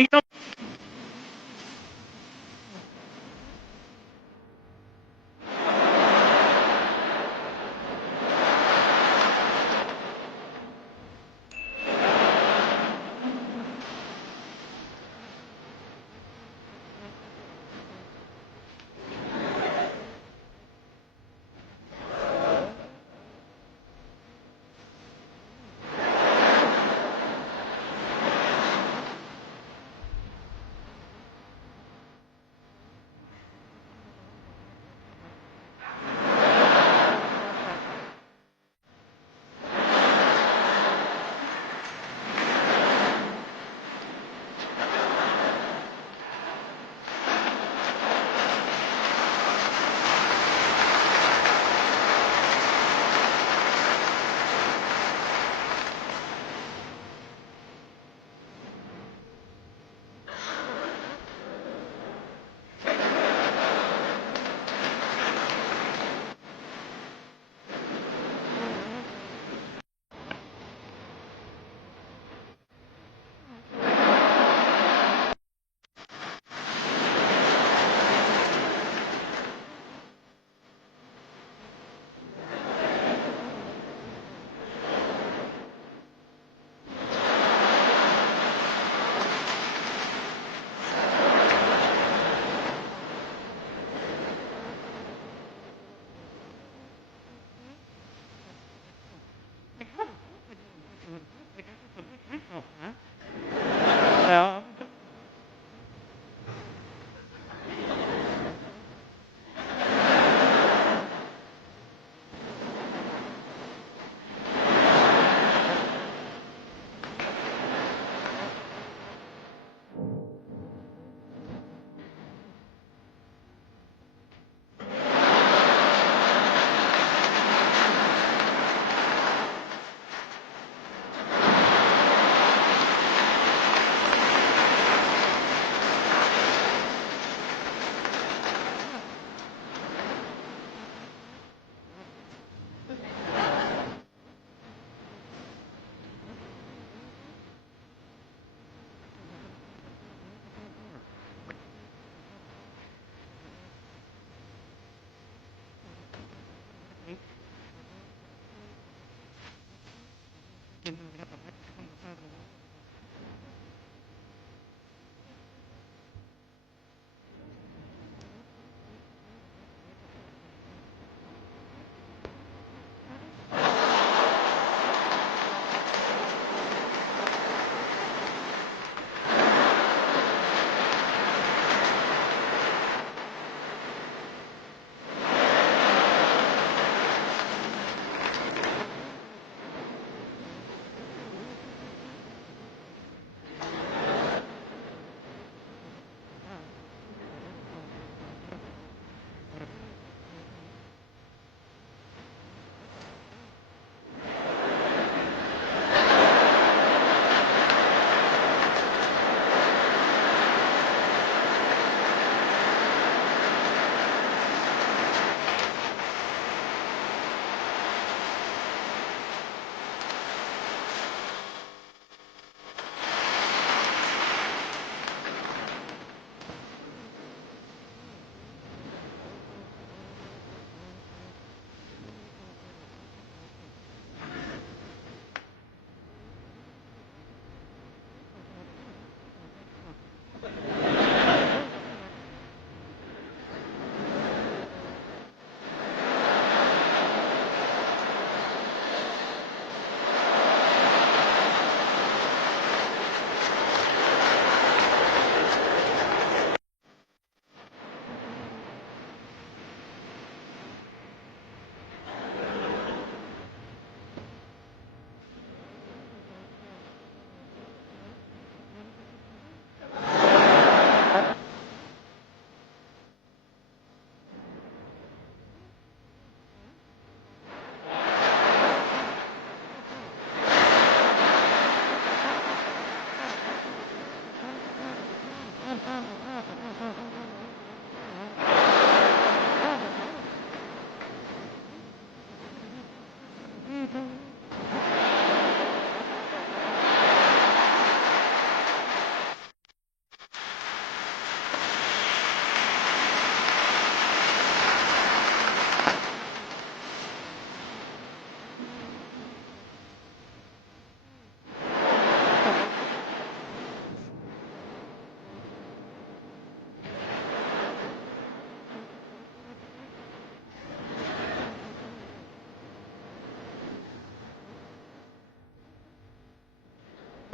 Ja.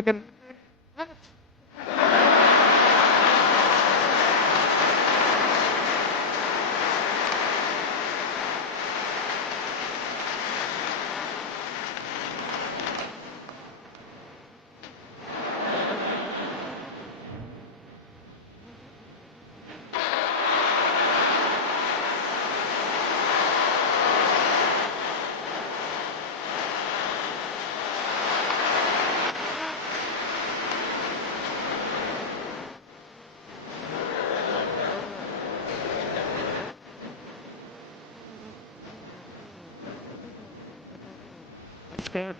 fucking. Scared.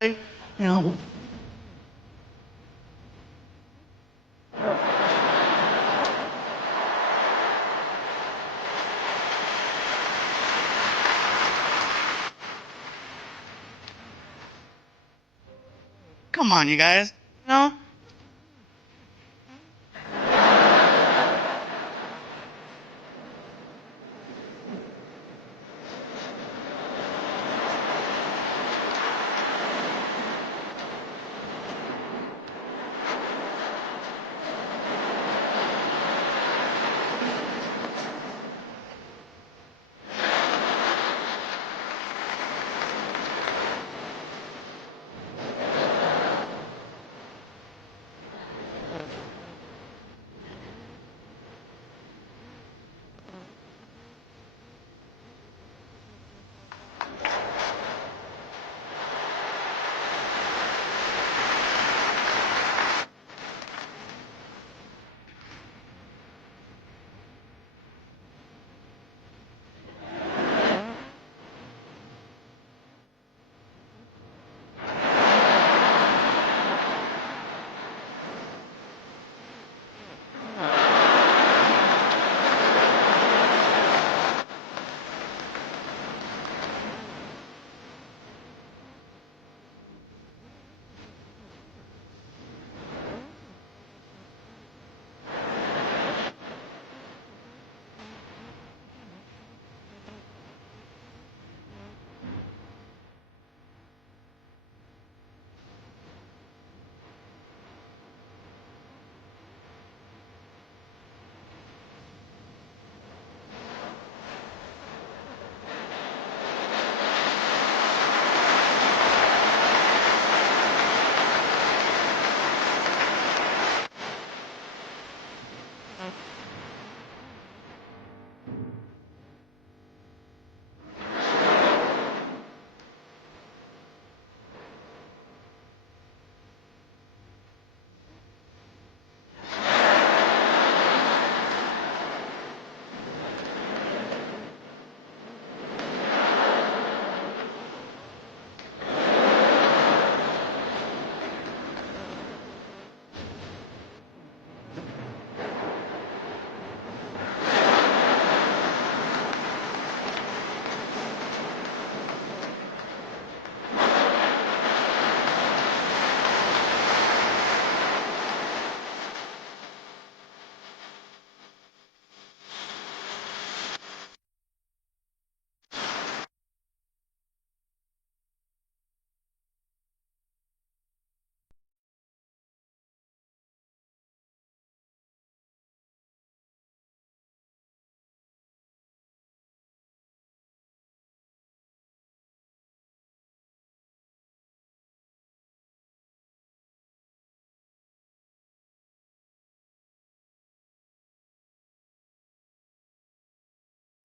You know, come on, you guys. No.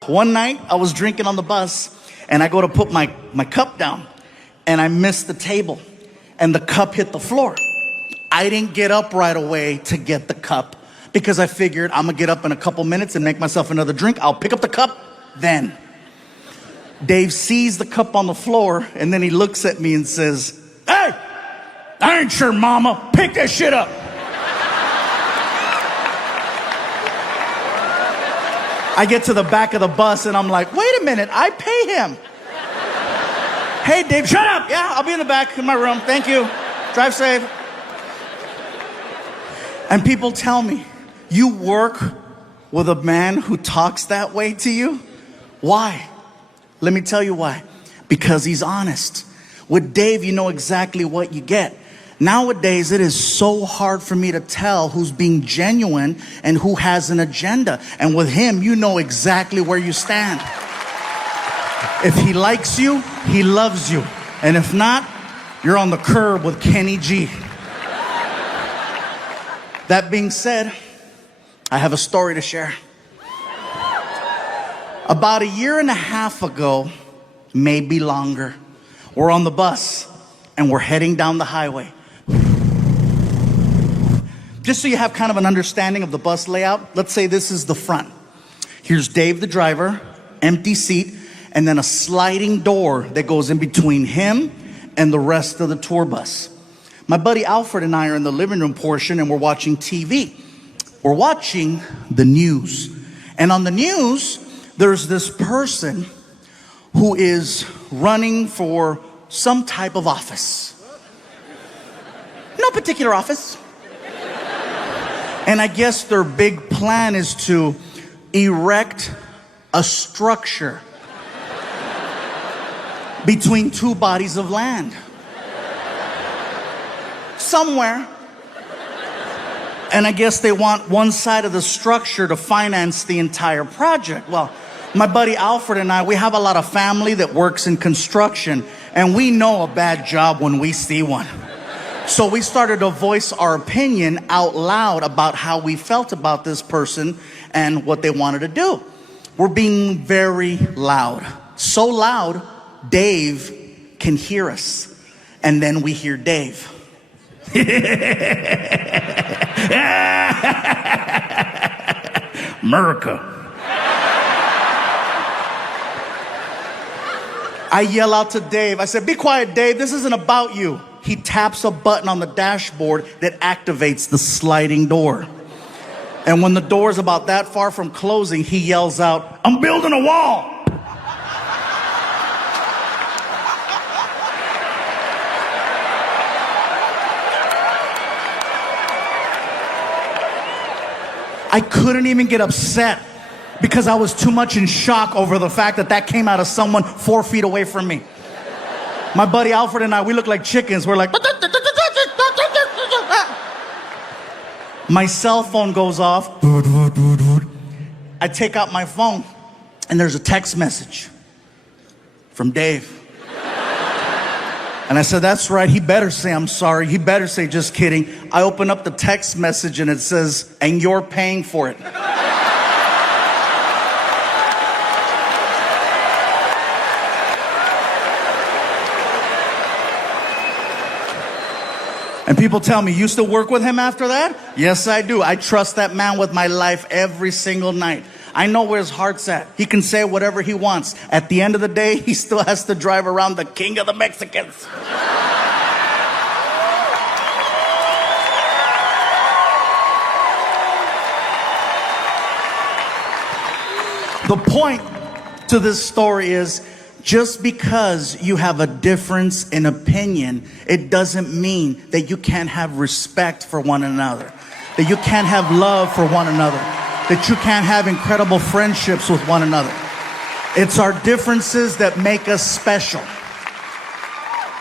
One night, I was drinking on the bus, and I go to put my cup down, and I missed the table, and the cup hit the floor. I didn't get up right away to get the cup because I figured I'm gonna get up in a couple minutes and make myself another drink. I'll pick up the cup then. Dave sees the cup on the floor and then he looks at me and says, "Hey, I ain't your mama. Pick that shit up." I get to the back of the bus and I'm like, wait a minute, I pay him. "Hey, Dave, shut up." "Yeah, I'll be in the back in my room. Thank you. Drive safe." And people tell me, you work with a man who talks that way to you? Why? Let me tell you why. Because he's honest. With Dave, you know exactly what you get. Nowadays, it is so hard for me to tell who's being genuine and who has an agenda. And with him, you know exactly where you stand. If he likes you, he loves you. And if not, you're on the curb with Kenny G. That being said, I have a story to share. About a year and a half ago, maybe longer, we're on the bus and we're heading down the highway. Just so you have kind of an understanding of the bus layout, let's say this is the front. Here's Dave, the driver, empty seat, and then a sliding door that goes in between him and the rest of the tour bus. My buddy Alfred and I are in the living room portion and we're watching TV. We're watching the news. And on the news, there's this person who is running for some type of office. No particular office. And I guess their big plan is to erect a structure between two bodies of land. Somewhere. And I guess they want one side of the structure to finance the entire project. Well, my buddy Alfred and I, we have a lot of family that works in construction, and we know a bad job when we see one. So we started to voice our opinion out loud about how we felt about this person and what they wanted to do. We're being very loud. So loud, Dave can hear us. And then we hear Dave. America. I yell out to Dave. I said, "Be quiet, Dave. This isn't about you." He taps a button on the dashboard that activates the sliding door. And when the door is about that far from closing, he yells out, "I'm building a wall." I couldn't even get upset because I was too much in shock over the fact that that came out of someone 4 feet away from me. My buddy Alfred and I, we look like chickens. We're like, my cell phone goes off. I take out my phone and there's a text message from Dave. And I said, "That's right. He better say I'm sorry. He better say just kidding." I open up the text message and it says, "And you're paying for it." And people tell me, "You still work with him after that?" Yes, I do. I trust that man with my life every single night. I know where his heart's at. He can say whatever he wants. At the end of the day, he still has to drive around the king of the Mexicans. The point to this story is, just because you have a difference in opinion, it doesn't mean that you can't have respect for one another, that you can't have love for one another, that you can't have incredible friendships with one another. It's our differences that make us special.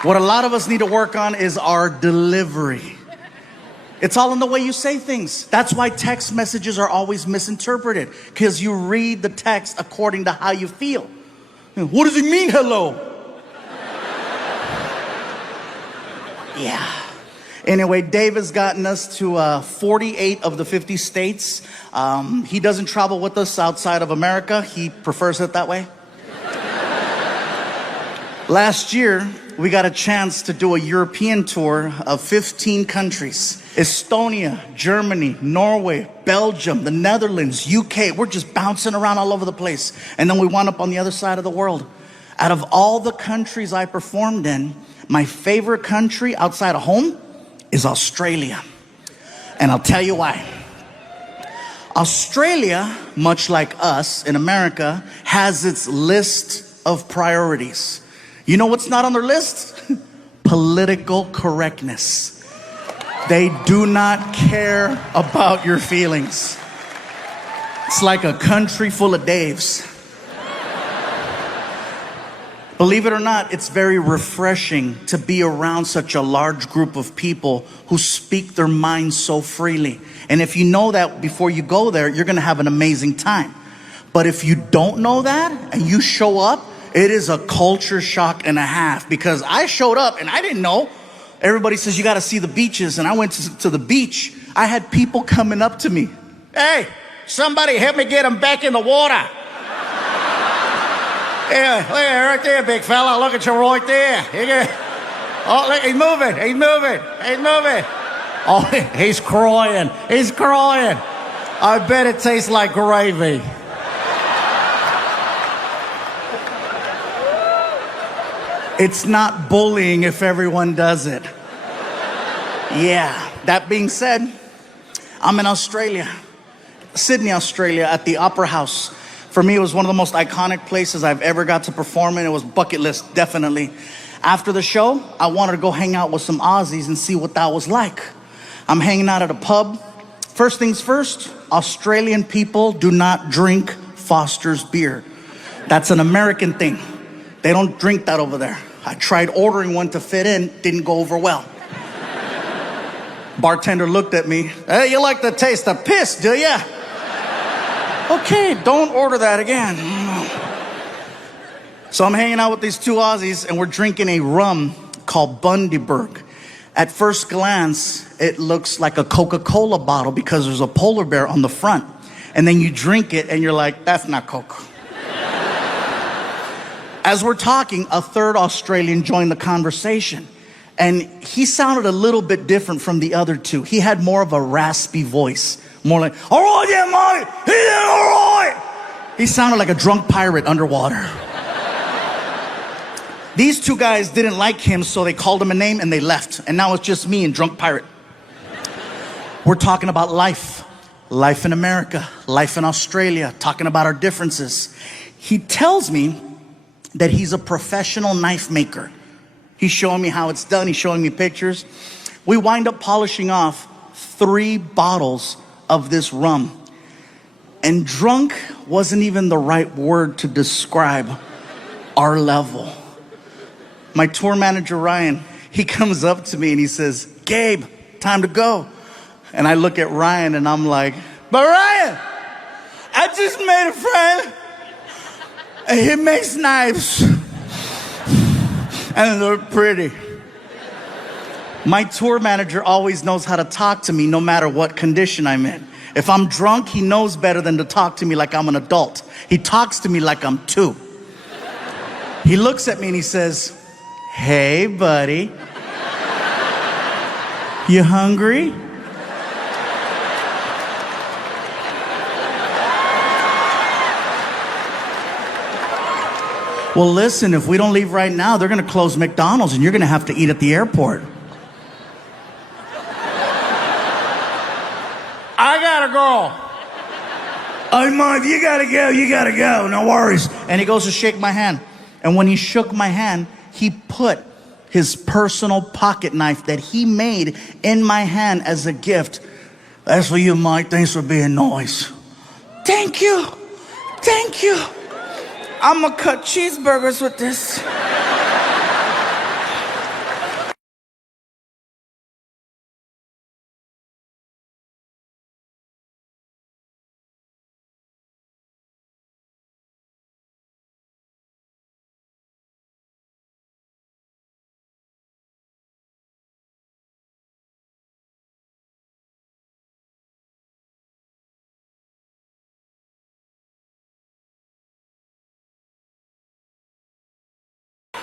What a lot of us need to work on is our delivery. It's all in the way you say things. That's why text messages are always misinterpreted, because you read the text according to how you feel. What does he mean, hello? Yeah. Anyway, Dave has gotten us to 48 of the 50 states. He doesn't travel with us outside of America. He prefers it that way. Last year, we got a chance to do a European tour of 15 countries. Estonia, Germany, Norway, Belgium, the Netherlands, UK. We're just bouncing around all over the place. And then we wound up on the other side of the world. Out of all the countries I performed in, my favorite country outside of home is Australia. And I'll tell you why. Australia, much like us in America, has its list of priorities. You know what's not on their list? Political correctness. They do not care about your feelings. It's like a country full of Daves. Believe it or not, it's very refreshing to be around such a large group of people who speak their minds so freely. And if you know that before you go there, you're going to have an amazing time. But if you don't know that and you show up, it is a culture shock and a half, because I showed up and I didn't know. Everybody says you got to see the beaches, and I went to the beach. I had people coming up to me. Hey, somebody help me get him back in the water. Yeah, look at right there, big fella. Look at you right there. Oh, look, he's moving. He's moving. He's moving. Oh, he's crying. He's crying. I bet it tastes like gravy. It's not bullying if everyone does it. Yeah, that being said, I'm in Australia, Sydney, Australia, at the Opera House. For me, it was one of the most iconic places I've ever got to perform in. It was bucket list, definitely. After the show, I wanted to go hang out with some Aussies and see what that was like. I'm hanging out at a pub. First things first, Australian people do not drink Foster's beer. That's an American thing. They don't drink that over there. I tried ordering one to fit in, didn't go over well. Bartender looked at me. Hey, you like the taste of piss, do ya? Okay, don't order that again. So I'm hanging out with these two Aussies, and we're drinking a rum called Bundaberg. At first glance, it looks like a Coca-Cola bottle because there's a polar bear on the front. And then you drink it, and you're like, that's not Coke. As we're talking, a third Australian joined the conversation. And he sounded a little bit different from the other two. He had more of a raspy voice. More like, all right, yeah, mate. Yeah, all right. He sounded like a drunk pirate underwater. These two guys didn't like him, so they called him a name and they left. And now it's just me and drunk pirate. We're talking about life. Life in America. Life in Australia. Talking about our differences. He tells me that he's a professional knife maker. He's showing me how it's done. He's showing me pictures. We wind up polishing off 3 bottles of this rum. And drunk wasn't even the right word to describe our level. My tour manager, Ryan, he comes up to me and he says, Gabe, time to go. And I look at Ryan and I'm like, but Ryan, I just made a friend. And he makes knives. And they're pretty. My tour manager always knows how to talk to me no matter what condition I'm in. If I'm drunk, he knows better than to talk to me like I'm an adult. He talks to me like I'm 2. He looks at me and he says, hey, buddy. You hungry? Well, listen, if we don't leave right now, they're going to close McDonald's and you're going to have to eat at the airport. I gotta go. Oh, Mom, you gotta go, no worries. And he goes to shake my hand. And when he shook my hand, he put his personal pocket knife that he made in my hand as a gift. That's for you, Mike. Thanks for being nice. Thank you. Thank you. I'm gonna cut cheeseburgers with this.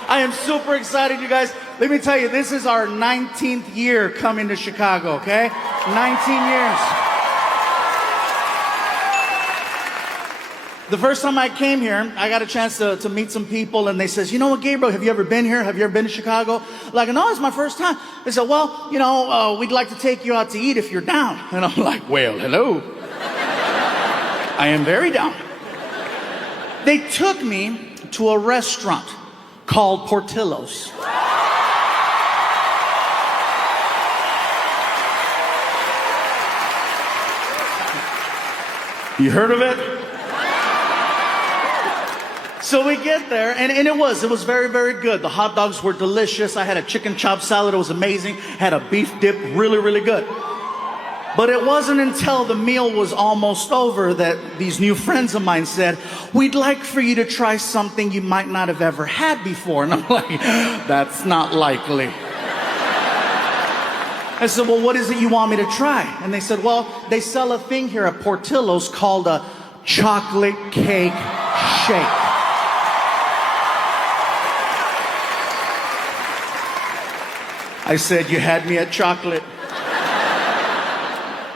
I am super excited, you guys. Let me tell you, this is our 19th year coming to Chicago, okay? 19 years. The first time I came here, I got a chance to meet some people, and they says, you know what, Gabriel, have you ever been here? Have you ever been to Chicago? Like, no, it's my first time. They said, well, we'd like to take you out to eat if you're down. And I'm like, well, hello. I am very down. They took me to a restaurant called Portillo's. You heard of it? So we get there, and it was very, very good. The hot dogs were delicious. I had a chicken chop salad. It was amazing. Had a beef dip, really, really good. But it wasn't until the meal was almost over that these new friends of mine said, we'd like for you to try something you might not have ever had before. And I'm like, that's not likely. I said, well, what is it you want me to try? And they said, well, they sell a thing here at Portillo's called a chocolate cake shake. I said, you had me at chocolate.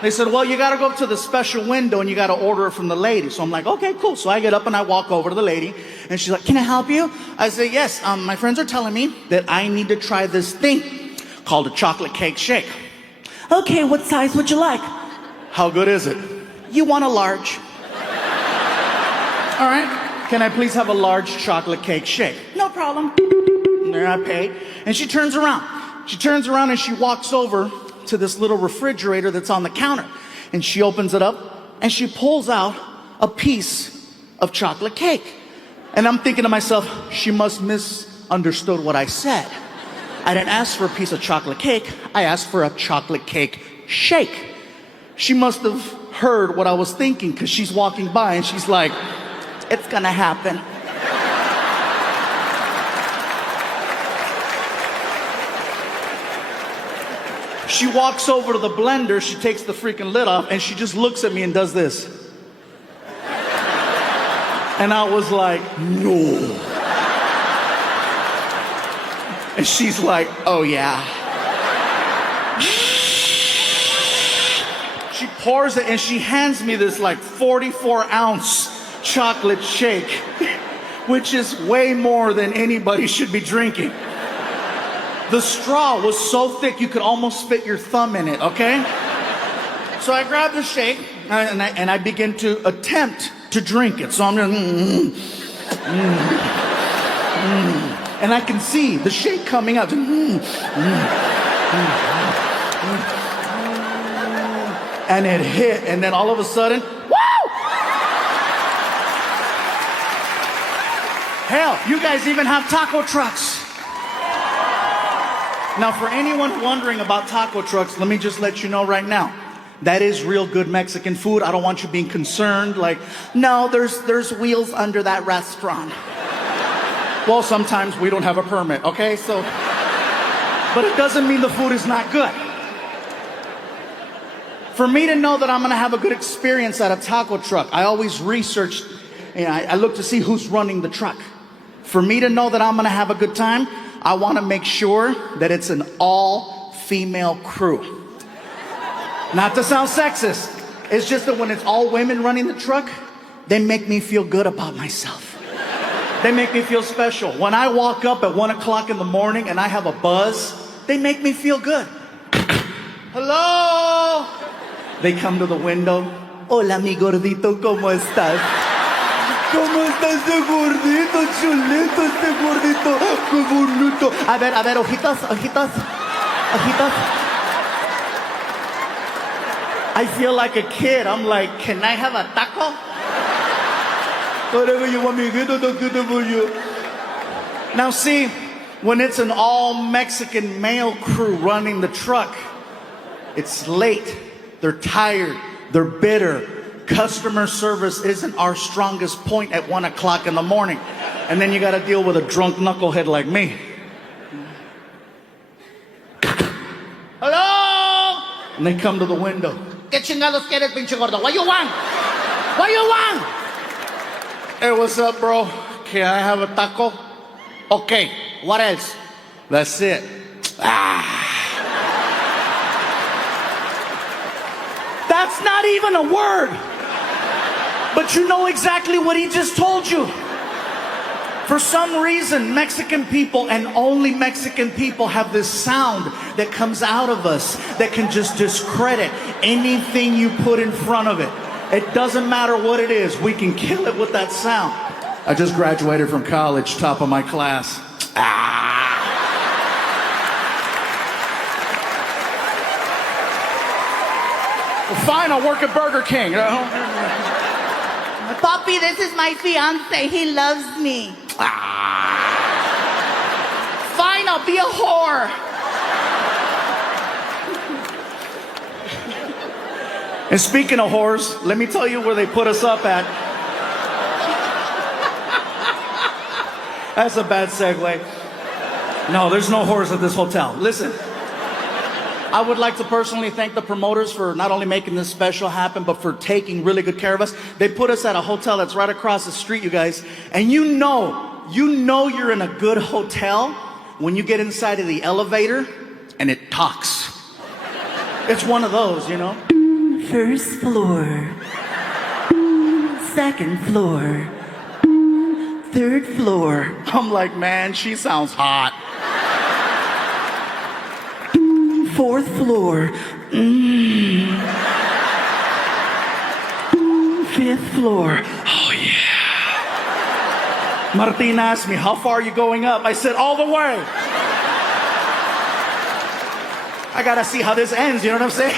They said, well, you got to go up to the special window and you got to order it from the lady. So I'm like, okay, cool. So I get up and I walk over to the lady and she's like, can I help you? I say, yes, my friends are telling me that I need to try this thing called a chocolate cake shake. Okay, what size would you like? How good is it? You want a large. All right, can I please have a large chocolate cake shake? No problem. There I pay. And she turns around. She turns around and she walks over to this little refrigerator that's on the counter. And she opens it up and she pulls out a piece of chocolate cake. And I'm thinking to myself, she must misunderstood what I said. I didn't ask for a piece of chocolate cake. I asked for a chocolate cake shake. She must have heard what I was thinking because she's walking by and she's like, it's gonna happen. She walks over to the blender, she takes the freaking lid off, and she just looks at me and does this. And I was like, no. And she's like, oh yeah. She pours it and she hands me this like 44-ounce chocolate shake, which is way more than anybody should be drinking. The straw was so thick you could almost fit your thumb in it, okay? So I grab the shake and I begin to attempt to drink it. So I'm just, and I can see the shake coming out. And it hit, and then all of a sudden, woo! Hell, you guys even have taco trucks. Now, for anyone wondering about taco trucks, let me just let you know right now. That is real good Mexican food. I don't want you being concerned, like, no, there's wheels under that restaurant. Well, sometimes we don't have a permit, okay? So, but it doesn't mean the food is not good. For me to know that I'm gonna have a good experience at a taco truck, I always research, I look to see who's running the truck. For me to know that I'm gonna have a good time, I wanna make sure that it's an all-female crew. Not to sound sexist, it's just that when it's all women running the truck, they make me feel good about myself. They make me feel special. When I walk up at 1 o'clock in the morning and I have a buzz, they make me feel good. Hello? They come to the window. Hola, mi gordito, ¿cómo estás? ¿Cómo está este gordito, chulito, este gordito? ¡Qué bonito! A ver, ojitos. I feel like a kid. I'm like, can I have a taco? Whatever you want me to get for you. Now see, when it's an all-Mexican male crew running the truck, it's late, they're tired, they're bitter. Customer service isn't our strongest point at 1 o'clock in the morning. And then you gotta deal with a drunk knucklehead like me. Hello? And they come to the window. ¿Qué chingados quieres, pinche gordo? What you want? What you want? Hey, what's up, bro? Can I have a taco? Okay. what else? That's it. That's not even a word. But you know exactly what he just told you. For some reason, Mexican people and only Mexican people have this sound that comes out of us that can just discredit anything you put in front of it. It doesn't matter what it is. We can kill it with that sound. I just graduated from college, top of my class. Well, fine, I'll work at Burger King. Papi, this is my fiance. He loves me. Fine, I'll be a whore. And speaking of whores, let me tell you where they put us up at. That's a bad segue. No, there's no whores at this hotel. Listen, I would like to personally thank the promoters for not only making this special happen, but for taking really good care of us. They put us at a hotel that's right across the street, you guys. And you know you're in a good hotel when you get inside of the elevator and it talks. It's one of those, you know. First floor. Second floor. Third floor. I'm like, man, she sounds hot. Fourth floor. Fifth floor. Oh, yeah. Martin asked me, how far are you going up? I said, all the way. I gotta see how this ends, you know what I'm saying?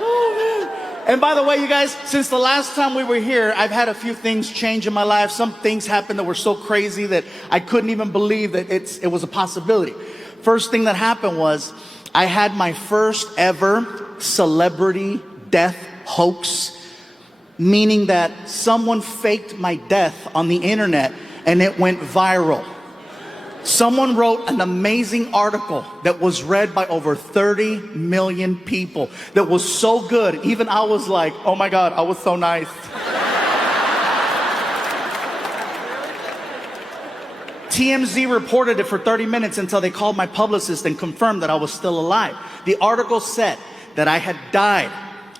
Oh, man. And by the way, you guys, since the last time we were here, I've had a few things change in my life. Some things happened that were so crazy that I couldn't even believe that it was a possibility. First thing that happened was I had my first ever celebrity death hoax, meaning that someone faked my death on the internet and it went viral. Someone wrote an amazing article that was read by over 30 million people that was so good, even I was like, oh my God, I was so nice. TMZ reported it for 30 minutes until they called my publicist and confirmed that I was still alive. The article said that I had died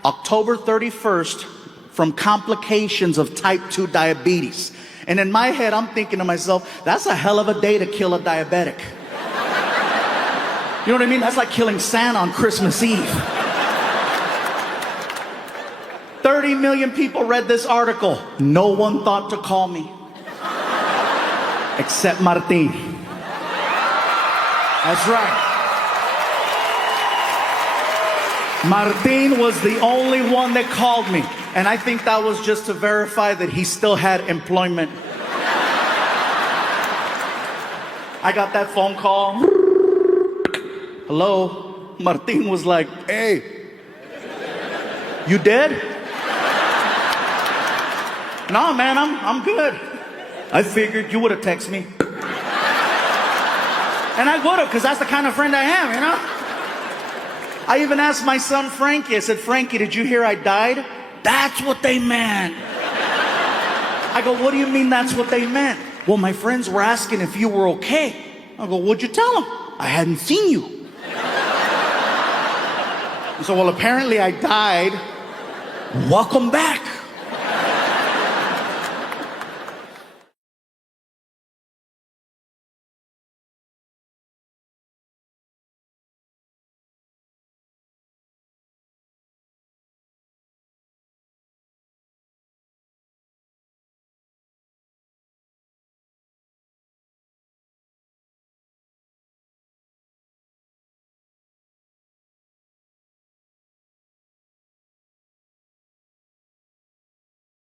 October 31st from complications of type 2 diabetes. And in my head, I'm thinking to myself, that's a hell of a day to kill a diabetic. You know what I mean? That's like killing Santa on Christmas Eve. 30 million people read this article. No one thought to call me. Except Martin. That's right. Martin was the only one that called me. And I think that was just to verify that he still had employment. I got that phone call. Hello? Martin was like, hey, you dead? No, man, I'm good. I figured you would have texted me. And I would have, because that's the kind of friend I am, you know? I even asked my son Frankie, I said, Frankie, did you hear I died? That's what they meant. I go, what do you mean that's what they meant? Well, my friends were asking if you were okay. I go, what'd you tell them? I hadn't seen you. So, well, apparently I died. Welcome back.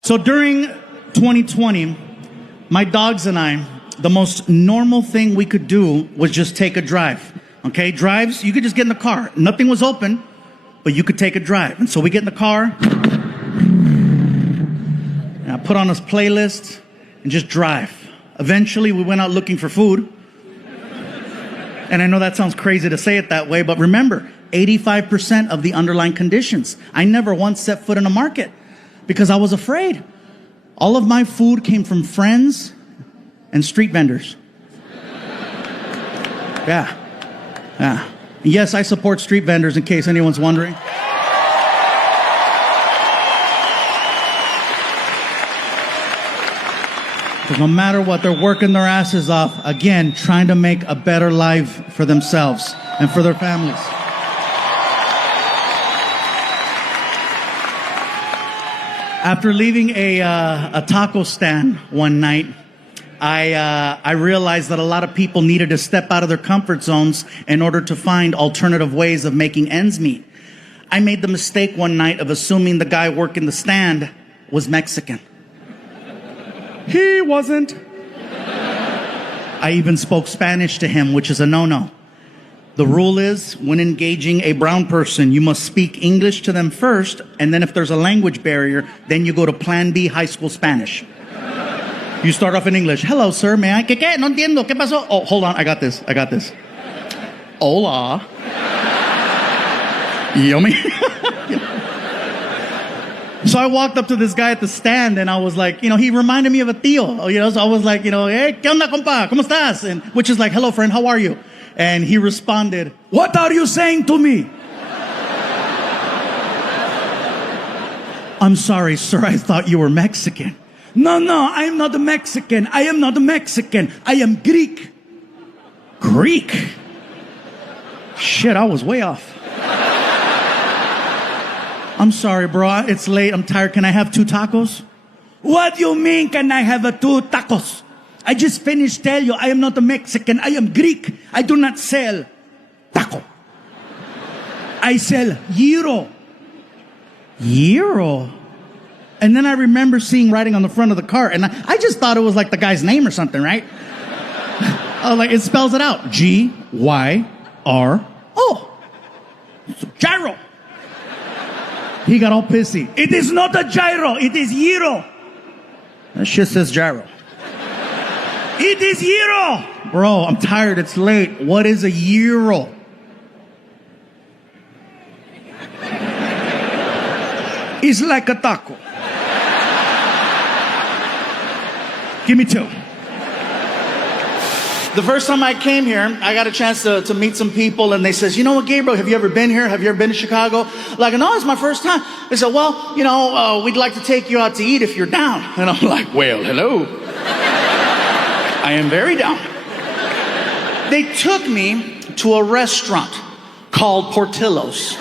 So during 2020, my dogs and I, the most normal thing we could do was just take a drive. Okay, drives, you could just get in the car. Nothing was open, but you could take a drive. And so we get in the car, and I put on this playlist and just drive. Eventually, we went out looking for food. And I know that sounds crazy to say it that way, but remember, 85% of the underlying conditions. I never once set foot in a market because I was afraid. All of my food came from friends and street vendors. Yeah. Yeah. Yes, I support street vendors in case anyone's wondering. Because no matter what, they're working their asses off, again, trying to make a better life for themselves and for their families. After leaving a taco stand one night, I realized that a lot of people needed to step out of their comfort zones in order to find alternative ways of making ends meet. I made the mistake one night of assuming the guy working the stand was Mexican. He wasn't. I even spoke Spanish to him, which is a no-no. The rule is, when engaging a brown person, you must speak English to them first, and then if there's a language barrier, then you go to Plan B high school Spanish. You start off in English. Hello, sir, may I? ¿Qué? No entiendo. ¿Qué pasó? Oh, hold on, I got this. Hola. Yummy. So I walked up to this guy at the stand and I was like, he reminded me of a tío, so I was like, hey, ¿qué onda, compa? ¿Cómo estás? And which is like, hello, friend, how are you? And he responded, what are you saying to me? I'm sorry, sir, I thought you were Mexican. No, I am not a Mexican. I am not a Mexican. I am Greek. Greek? Shit, I was way off. I'm sorry, bro. It's late. I'm tired. Can I have 2 tacos? What do you mean, can I have 2 tacos? I just finished telling you I am not a Mexican. I am Greek. I do not sell taco. I sell gyro. Gyro? And then I remember seeing writing on the front of the cart, and I just thought it was like the guy's name or something, right? I was like, it spells it out. Gyro. Gyro. He got all pissy. It is not a gyro. It is gyro. That shit says gyro. It is gyro. Bro, I'm tired. It's late. What is a gyro? It's like a taco. Give me 2. The first time I came here, I got a chance to meet some people, and they says, you know what, Gabriel, have you ever been here? Have you ever been to Chicago? Like, no, it's my first time. They said, well, we'd like to take you out to eat if you're down. And I'm like, well, hello. I am very down. They took me to a restaurant called Portillo's.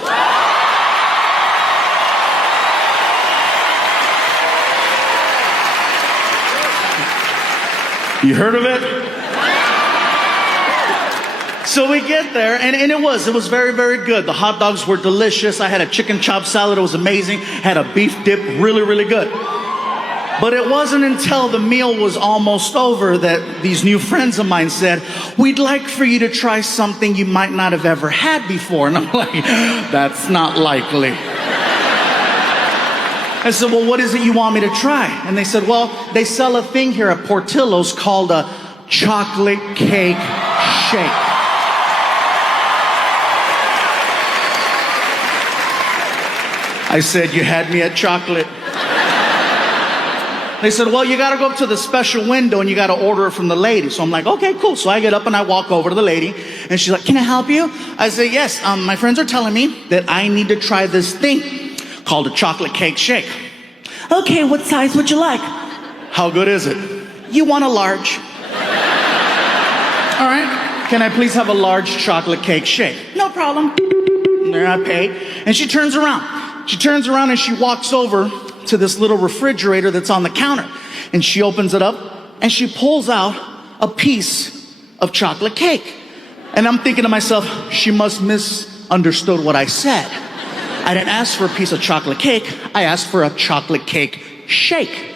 You heard of it? So we get there, and it was very, very good. The hot dogs were delicious. I had a chicken chop salad. It was amazing. Had a beef dip, really, really good. But it wasn't until the meal was almost over that these new friends of mine said, we'd like for you to try something you might not have ever had before. And I'm like, that's not likely. I said, well, what is it you want me to try? And they said, well, they sell a thing here at Portillo's called a chocolate cake shake. I said, you had me at chocolate. They said, well, you got to go up to the special window and you got to order it from the lady. So I'm like, okay, cool. So I get up and I walk over to the lady and she's like, can I help you? I say, yes, my friends are telling me that I need to try this thing called a chocolate cake shake. Okay, what size would you like? How good is it? You want a large. All right, can I please have a large chocolate cake shake? No problem. There I pay. And she turns around. She turns around and she walks over to this little refrigerator that's on the counter. And she opens it up and she pulls out a piece of chocolate cake. And I'm thinking to myself, she must misunderstood what I said. I didn't ask for a piece of chocolate cake. I asked for a chocolate cake shake.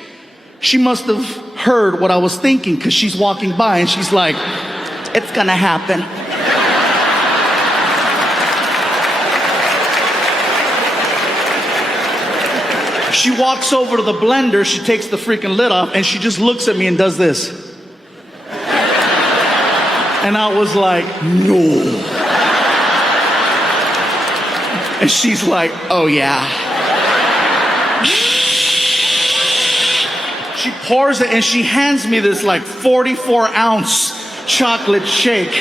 She must have heard what I was thinking because she's walking by and she's like, it's gonna happen. She walks over to the blender, she takes the freaking lid off, and she just looks at me and does this. And I was like, no. And she's like, oh yeah. She pours it and she hands me this like 44-ounce chocolate shake,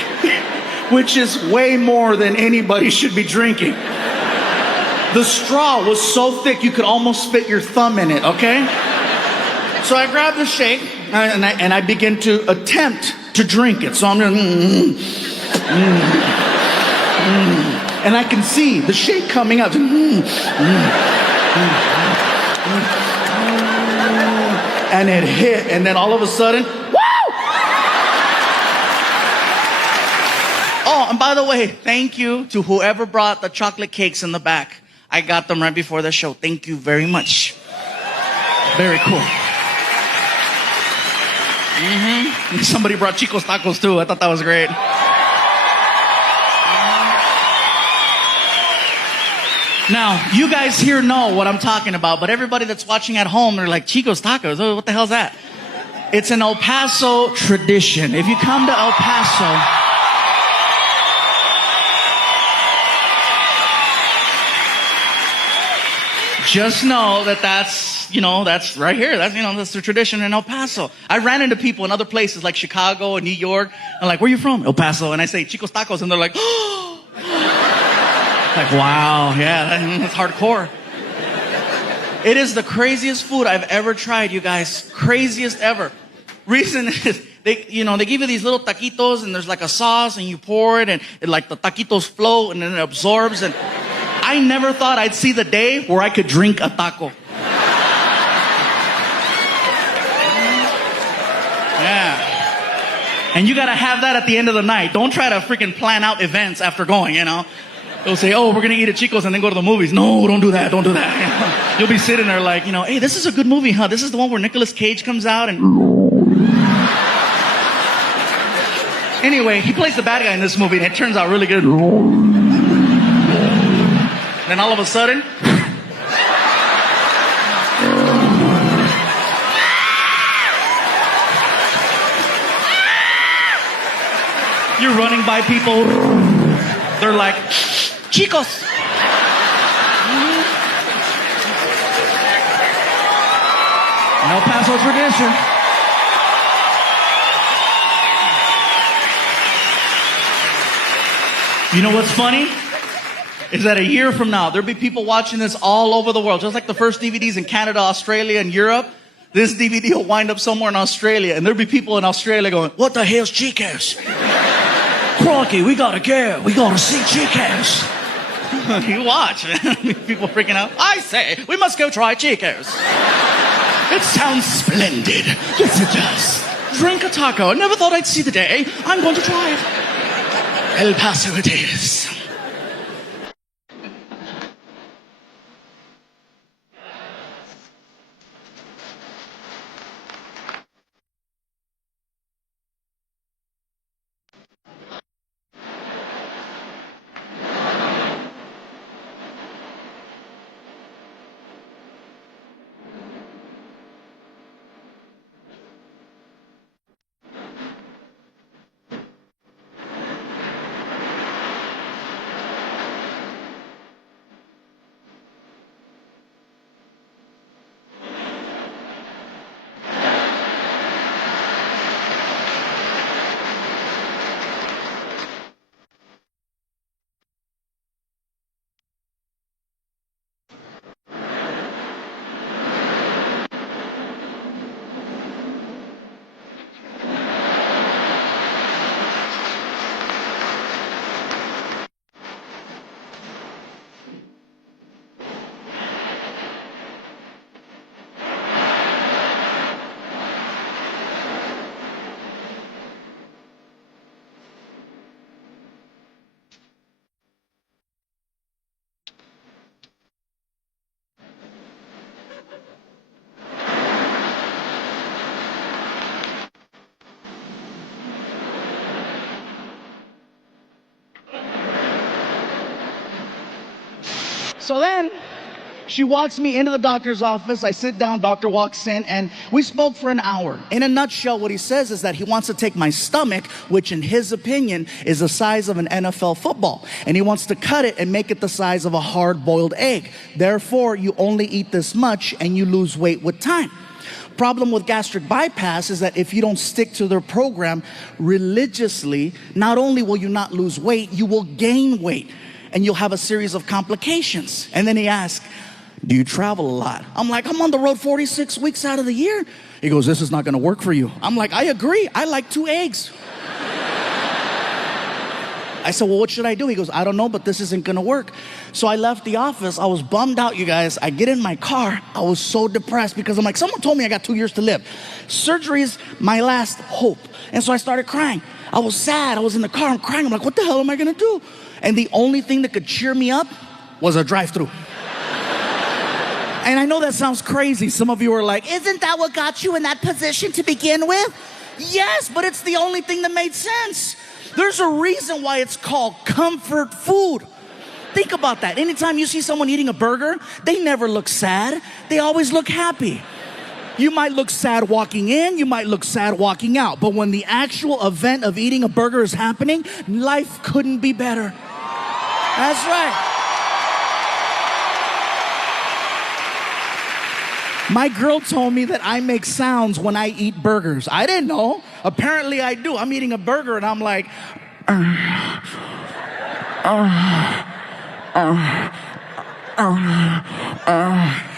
which is way more than anybody should be drinking. The straw was so thick you could almost fit your thumb in it, okay? So I grab the shake and I begin to attempt to drink it. So I'm just, and I can see the shake coming out. And it hit, and then all of a sudden, woo! Oh, and by the way, thank you to whoever brought the chocolate cakes in the back. I got them right before the show. Thank you very much. Very cool. Somebody brought Chico's tacos too. I thought that was great. Now, you guys here know what I'm talking about, but everybody that's watching at home, they're like, Chico's tacos? Oh, what the hell's that? It's an El Paso tradition. If you come to El Paso, just know that that's right here. That's the tradition in El Paso. I ran into people in other places like Chicago and New York. I'm like, where are you from? El Paso. And I say, Chico's tacos. And they're like, oh. Like, wow, yeah, that's hardcore. It is the craziest food I've ever tried, you guys. Craziest ever. Reason is, they give you these little taquitos and there's like a sauce and you pour it and like the taquitos float and then it absorbs. And I never thought I'd see the day where I could drink a taco. Yeah. And you gotta have that at the end of the night. Don't try to freaking plan out events after going, They'll say, oh, we're going to eat at Chico's and then go to the movies. No, don't do that. Don't do that. You'll be sitting there like, hey, this is a good movie, huh? This is the one where Nicolas Cage comes out and... Anyway, he plays the bad guy in this movie and it turns out really good. Then all of a sudden... You're running by people. They're like... Chicos. El Paso tradition. You know what's funny? Is that a year from now, there'll be people watching this all over the world. Just like the first DVDs in Canada, Australia, and Europe. This DVD will wind up somewhere in Australia. And there'll be people in Australia going, what the hell's Chicos? Crikey, we gotta go. We gotta see Chicos. You watch, man. People freaking out. I say, we must go try Chico's. It sounds splendid. Yes, it does. Drink a taco. I never thought I'd see the day. I'm going to try it. El Paso it is. So then she walks me into the doctor's office. I sit down, doctor walks in, and we spoke for an hour. In a nutshell, what he says is that he wants to take my stomach, which in his opinion is the size of an NFL football, and he wants to cut it and make it the size of a hard-boiled egg. Therefore, you only eat this much and you lose weight with time. Problem with gastric bypass is that if you don't stick to their program religiously, not only will you not lose weight, you will gain weight and you'll have a series of complications. And then he asked, do you travel a lot? I'm like, I'm on the road 46 weeks out of the year. He goes, this is not gonna work for you. I'm like, I agree, I like 2 eggs. I said, well, what should I do? He goes, I don't know, but this isn't gonna work. So I left the office. I was bummed out, you guys. I get in my car. I was so depressed because I'm like, someone told me I got 2 years to live. Surgery is my last hope. And so I started crying. I was sad. I was in the car. I'm crying. I'm like, what the hell am I gonna do? And the only thing that could cheer me up was a drive-through. And I know that sounds crazy. Some of you are like, isn't that what got you in that position to begin with? Yes, but it's the only thing that made sense. There's a reason why it's called comfort food. Think about that. Anytime you see someone eating a burger, they never look sad. They always look happy. You might look sad walking in, you might look sad walking out, but when the actual event of eating a burger is happening, life couldn't be better. That's right. My girl told me that I make sounds when I eat burgers. I didn't know. Apparently I do. I'm eating a burger and I'm like,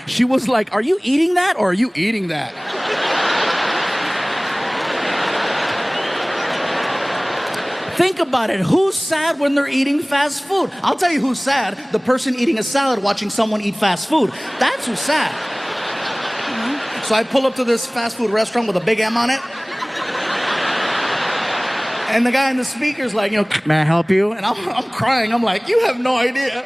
She was like, are you eating that or are you eating that? Think about it. Who's sad when they're eating fast food? I'll tell you who's sad. The person eating a salad watching someone eat fast food. That's who's sad. So I pull up to this fast food restaurant with a big M on it. And the guy in the speaker's like, may I help you? And I'm crying. I'm like, you have no idea.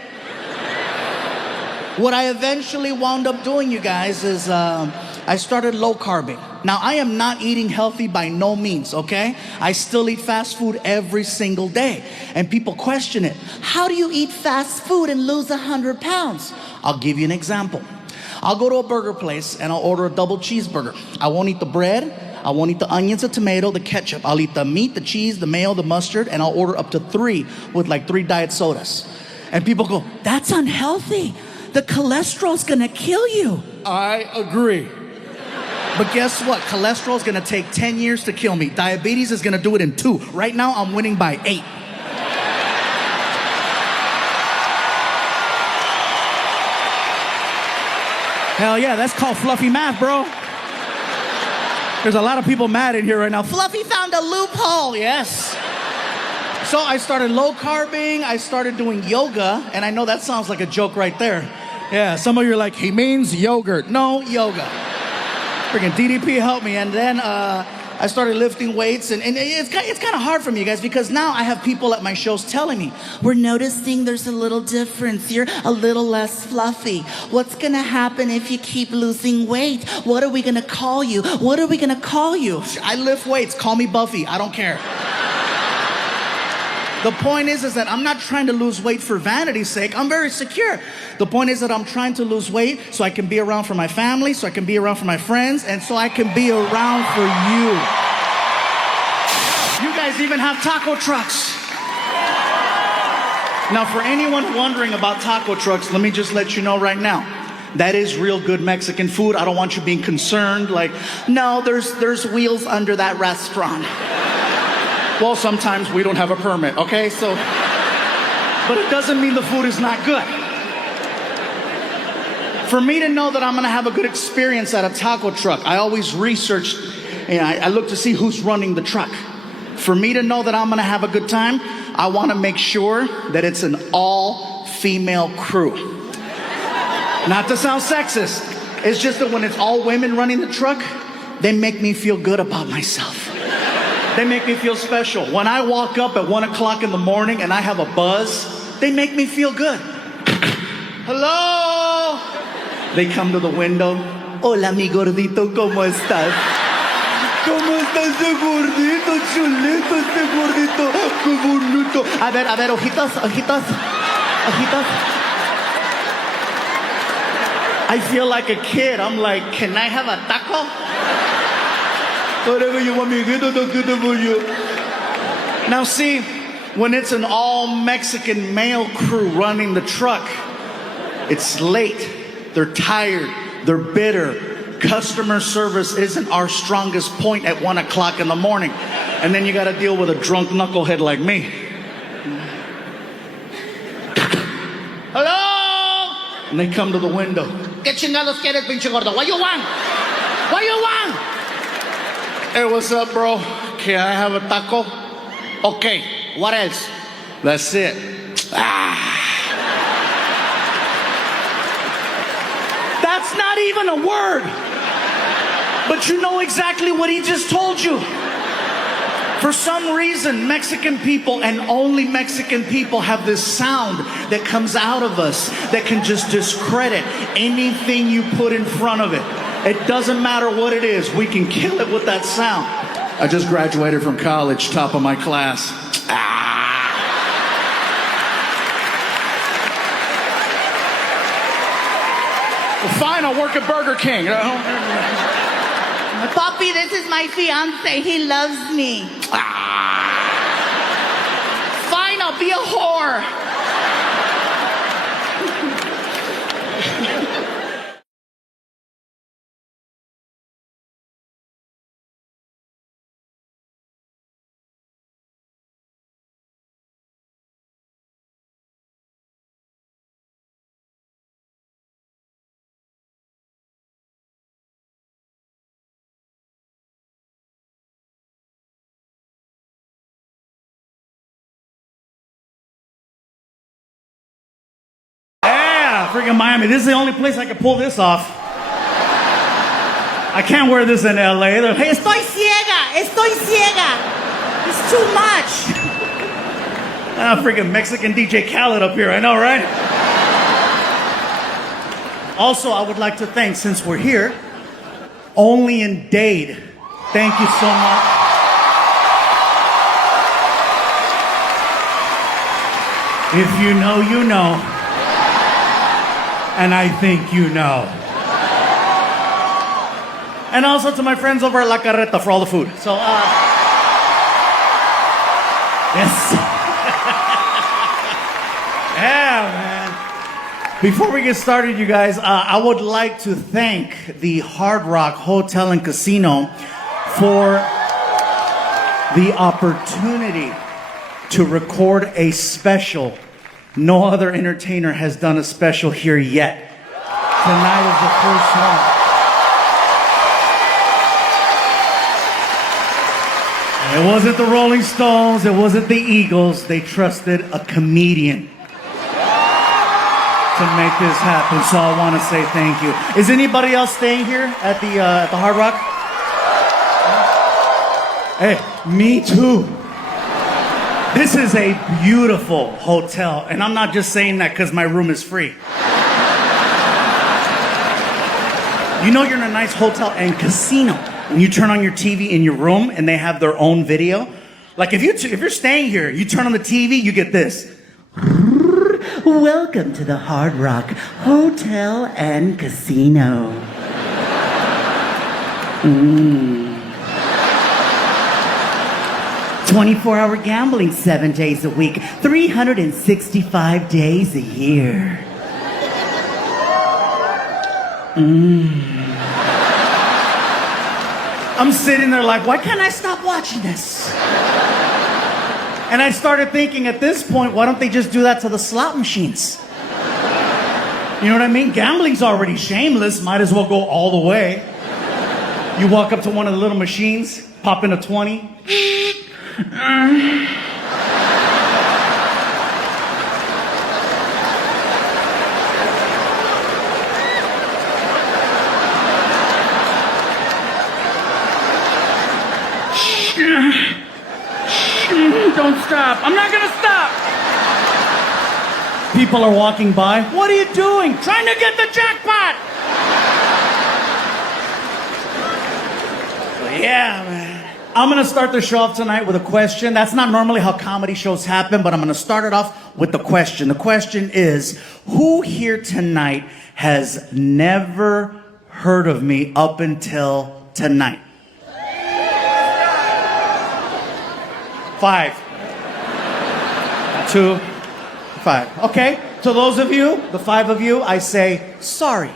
What I eventually wound up doing, you guys, is I started low carbing. Now, I am not eating healthy by no means, okay? I still eat fast food every single day. And people question it. How do you eat fast food and lose 100 pounds? I'll give you an example. I'll go to a burger place and I'll order a double cheeseburger. I won't eat the bread. I won't eat the onions, the tomato, the ketchup. I'll eat the meat, the cheese, the mayo, the mustard, and I'll order up to 3 with like 3 diet sodas. And people go, that's unhealthy. The cholesterol's gonna kill you. I agree. But guess what? Cholesterol's gonna take 10 years to kill me. Diabetes is gonna do it in 2. Right now, I'm winning by 8. Hell yeah, that's called fluffy math, bro. There's a lot of people mad in here right now. Fluffy found a loophole, yes. So I started low carbing, I started doing yoga, and I know that sounds like a joke right there. Yeah, some of you are like, he means yogurt. No, yoga. Freaking DDP helped me, and then I started lifting weights, and it's kind of hard for me, guys, because now I have people at my shows telling me, we're noticing there's a little difference. You're a little less fluffy. What's gonna happen if you keep losing weight? What are we gonna call you? What are we gonna call you? I lift weights. Call me Buffy. I don't care. The point is that I'm not trying to lose weight for vanity's sake. I'm very secure. The point is that I'm trying to lose weight so I can be around for my family, so I can be around for my friends, and so I can be around for you. You guys even have taco trucks. Now, for anyone wondering about taco trucks, let me just let you know right now. That is real good Mexican food. I don't want you being concerned, like, no, there's wheels under that restaurant. Well, sometimes we don't have a permit, okay? So, but it doesn't mean the food is not good. For me to know that I'm gonna have a good experience at a taco truck, I always research, I look to see who's running the truck. For me to know that I'm gonna have a good time, I wanna make sure that it's an all-female crew. Not to sound sexist, it's just that when it's all women running the truck, they make me feel good about myself. They make me feel special. When I walk up at 1 o'clock in the morning and I have a buzz, they make me feel good. Hello? They come to the window. Hola, mi gordito, ¿cómo estás? ¿Cómo estás, ese gordito, chulito, ese gordito? ¡Qué bonito! A ver, ojitos, ojitos, ojitos. I feel like a kid. I'm like, can I have a taco? Whatever you want me to get, I'll get it for you. Now see, when it's an all-Mexican male crew running the truck, it's late, they're tired, they're bitter, Customer service isn't our strongest point at 1 o'clock in the morning. And then you got to deal with a drunk knucklehead like me. Hello? And they come to the window. ¿Qué chingados quieres, pinche gordo? What you want? What you want? Hey, what's up, bro? Can I have a taco? Okay, what else? That's it. That's not even a word. But you know exactly what he just told you. For some reason, Mexican people and only Mexican people have this sound that comes out of us that can just discredit anything you put in front of it. It doesn't matter what it is. We can kill it with that sound. I just graduated from college, top of my class. Well, fine, I'll work at Burger King. Papi, this is my fiance. He loves me. Fine, I'll be a whore. Freaking Miami. This is the only place I can pull this off. I can't wear this in LA. Hey, Estoy ciega. Estoy ciega. It's too much. freaking Mexican DJ Khaled up here. I know, right? Also, I would like to thank, since we're here, Only in Dade. Thank you so much. If you know, you know. And I think you know. And also to my friends over at La Carreta for all the food. So, yes. Yeah, man. Before we get started, you guys, I would like to thank the Hard Rock Hotel and Casino for the opportunity to record a special. No other entertainer has done a special here yet. Tonight is the first one. And it wasn't the Rolling Stones, it wasn't the Eagles. They trusted a comedian to make this happen. So I want to say thank you. Is anybody else staying here at the Hard Rock? Hey, me too. This is a beautiful hotel, and I'm not just saying that because my room is free. You know you're in a nice hotel and casino when you turn on your TV in your room and they have their own video. Like if you're staying here, you turn on the TV, you get this. Welcome to the Hard Rock Hotel and Casino. 24-hour gambling 7 days a week, 365 days a year. I'm sitting there like, why can't I stop watching this? And I started thinking at this point, why don't they just do that to the slot machines? You know what I mean? Gambling's already shameless, might as well go all the way. You walk up to one of the little machines, pop in a 20. Don't stop. I'm not gonna stop. People are walking by. What are you doing? Trying to get the jackpot. Yeah, man. I'm gonna start the show off tonight with a question. That's not normally how comedy shows happen, but I'm gonna start it off with the question. The question is, who here tonight has never heard of me up until tonight? 5. 2, 5. Okay, to those of you, the 5 of you, I say sorry.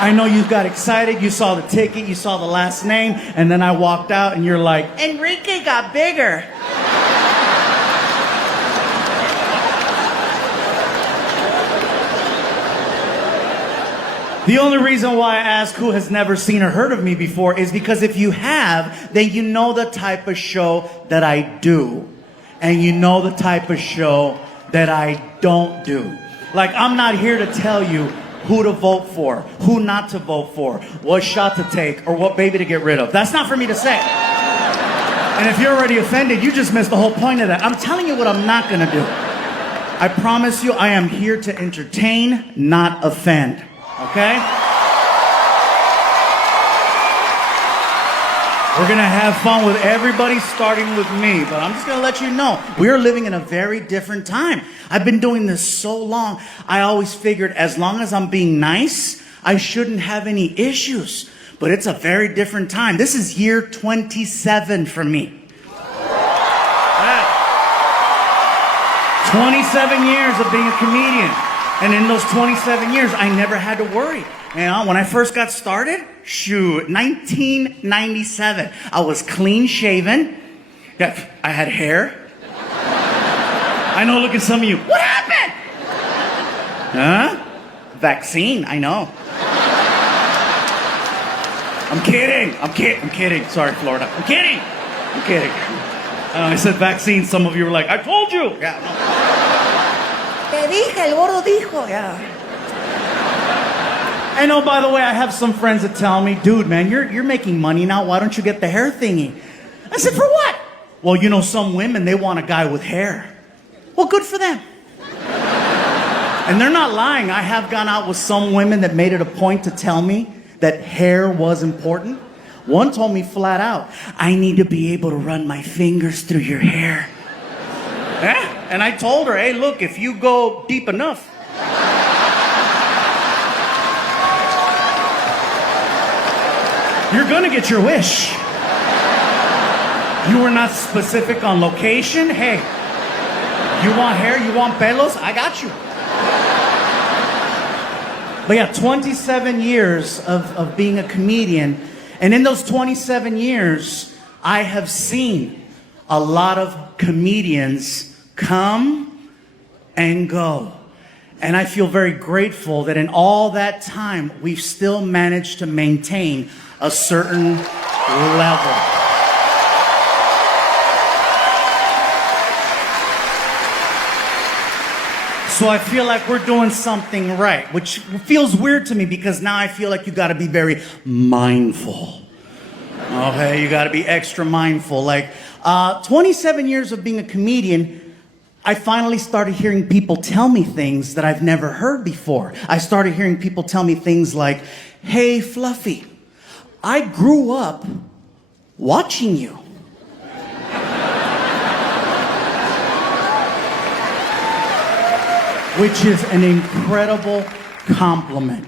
I know you got excited, you saw the ticket, you saw the last name, and then I walked out and you're like, Enrique got bigger. the only reason why I ask who has never seen or heard of me before is because if you have, then you know the type of show that I do. And you know the type of show that I don't do. Like, I'm not here to tell you who to vote for, who not to vote for, what shot to take, or what baby to get rid of. That's not for me to say. And if you're already offended, you just missed the whole point of that. I'm telling you what I'm not gonna do. I promise you, I am here to entertain, not offend. Okay? We're gonna have fun with everybody, starting with me. But I'm just gonna let you know, we are living in a very different time. I've been doing this so long, I always figured as long as I'm being nice, I shouldn't have any issues. But it's a very different time. This is year 27 for me. 27 years of being a comedian. And in those 27 years, I never had to worry. You know, when I first got started, 1997, I was clean shaven. Yeah, I had hair. I know, look at some of you. What happened? Huh? Vaccine, I know. I'm kidding. I'm kidding. Sorry, Florida. I'm kidding. I said vaccine. Some of you were like, I told you. Yeah, no. Te dije, el gordo dijo. Yeah. And oh, by the way, I have some friends that tell me, dude, man, you're making money now. Why don't you get the hair thingy? I said, for what? Well, you know, some women, they want a guy with hair. Well, good for them. And they're not lying. I have gone out with some women that made it a point to tell me that hair was important. One told me flat out, I need to be able to run my fingers through your hair. Yeah? And I told her, hey, look, if you go deep enough, you're gonna get your wish. You were not specific on location. Hey, you want hair, you want pelos? I got you. But yeah, 27 years of being a comedian. And in those 27 years, I have seen a lot of comedians come and go. And I feel very grateful that in all that time, we've still managed to maintain a certain level. So I feel like we're doing something right, which feels weird to me because now I feel like you gotta be very mindful. Okay, you gotta be extra mindful. Like, 27 years of being a comedian, I finally started hearing people tell me things that I've never heard before. I started hearing people tell me things like, hey, Fluffy, I grew up watching you. Which is an incredible compliment.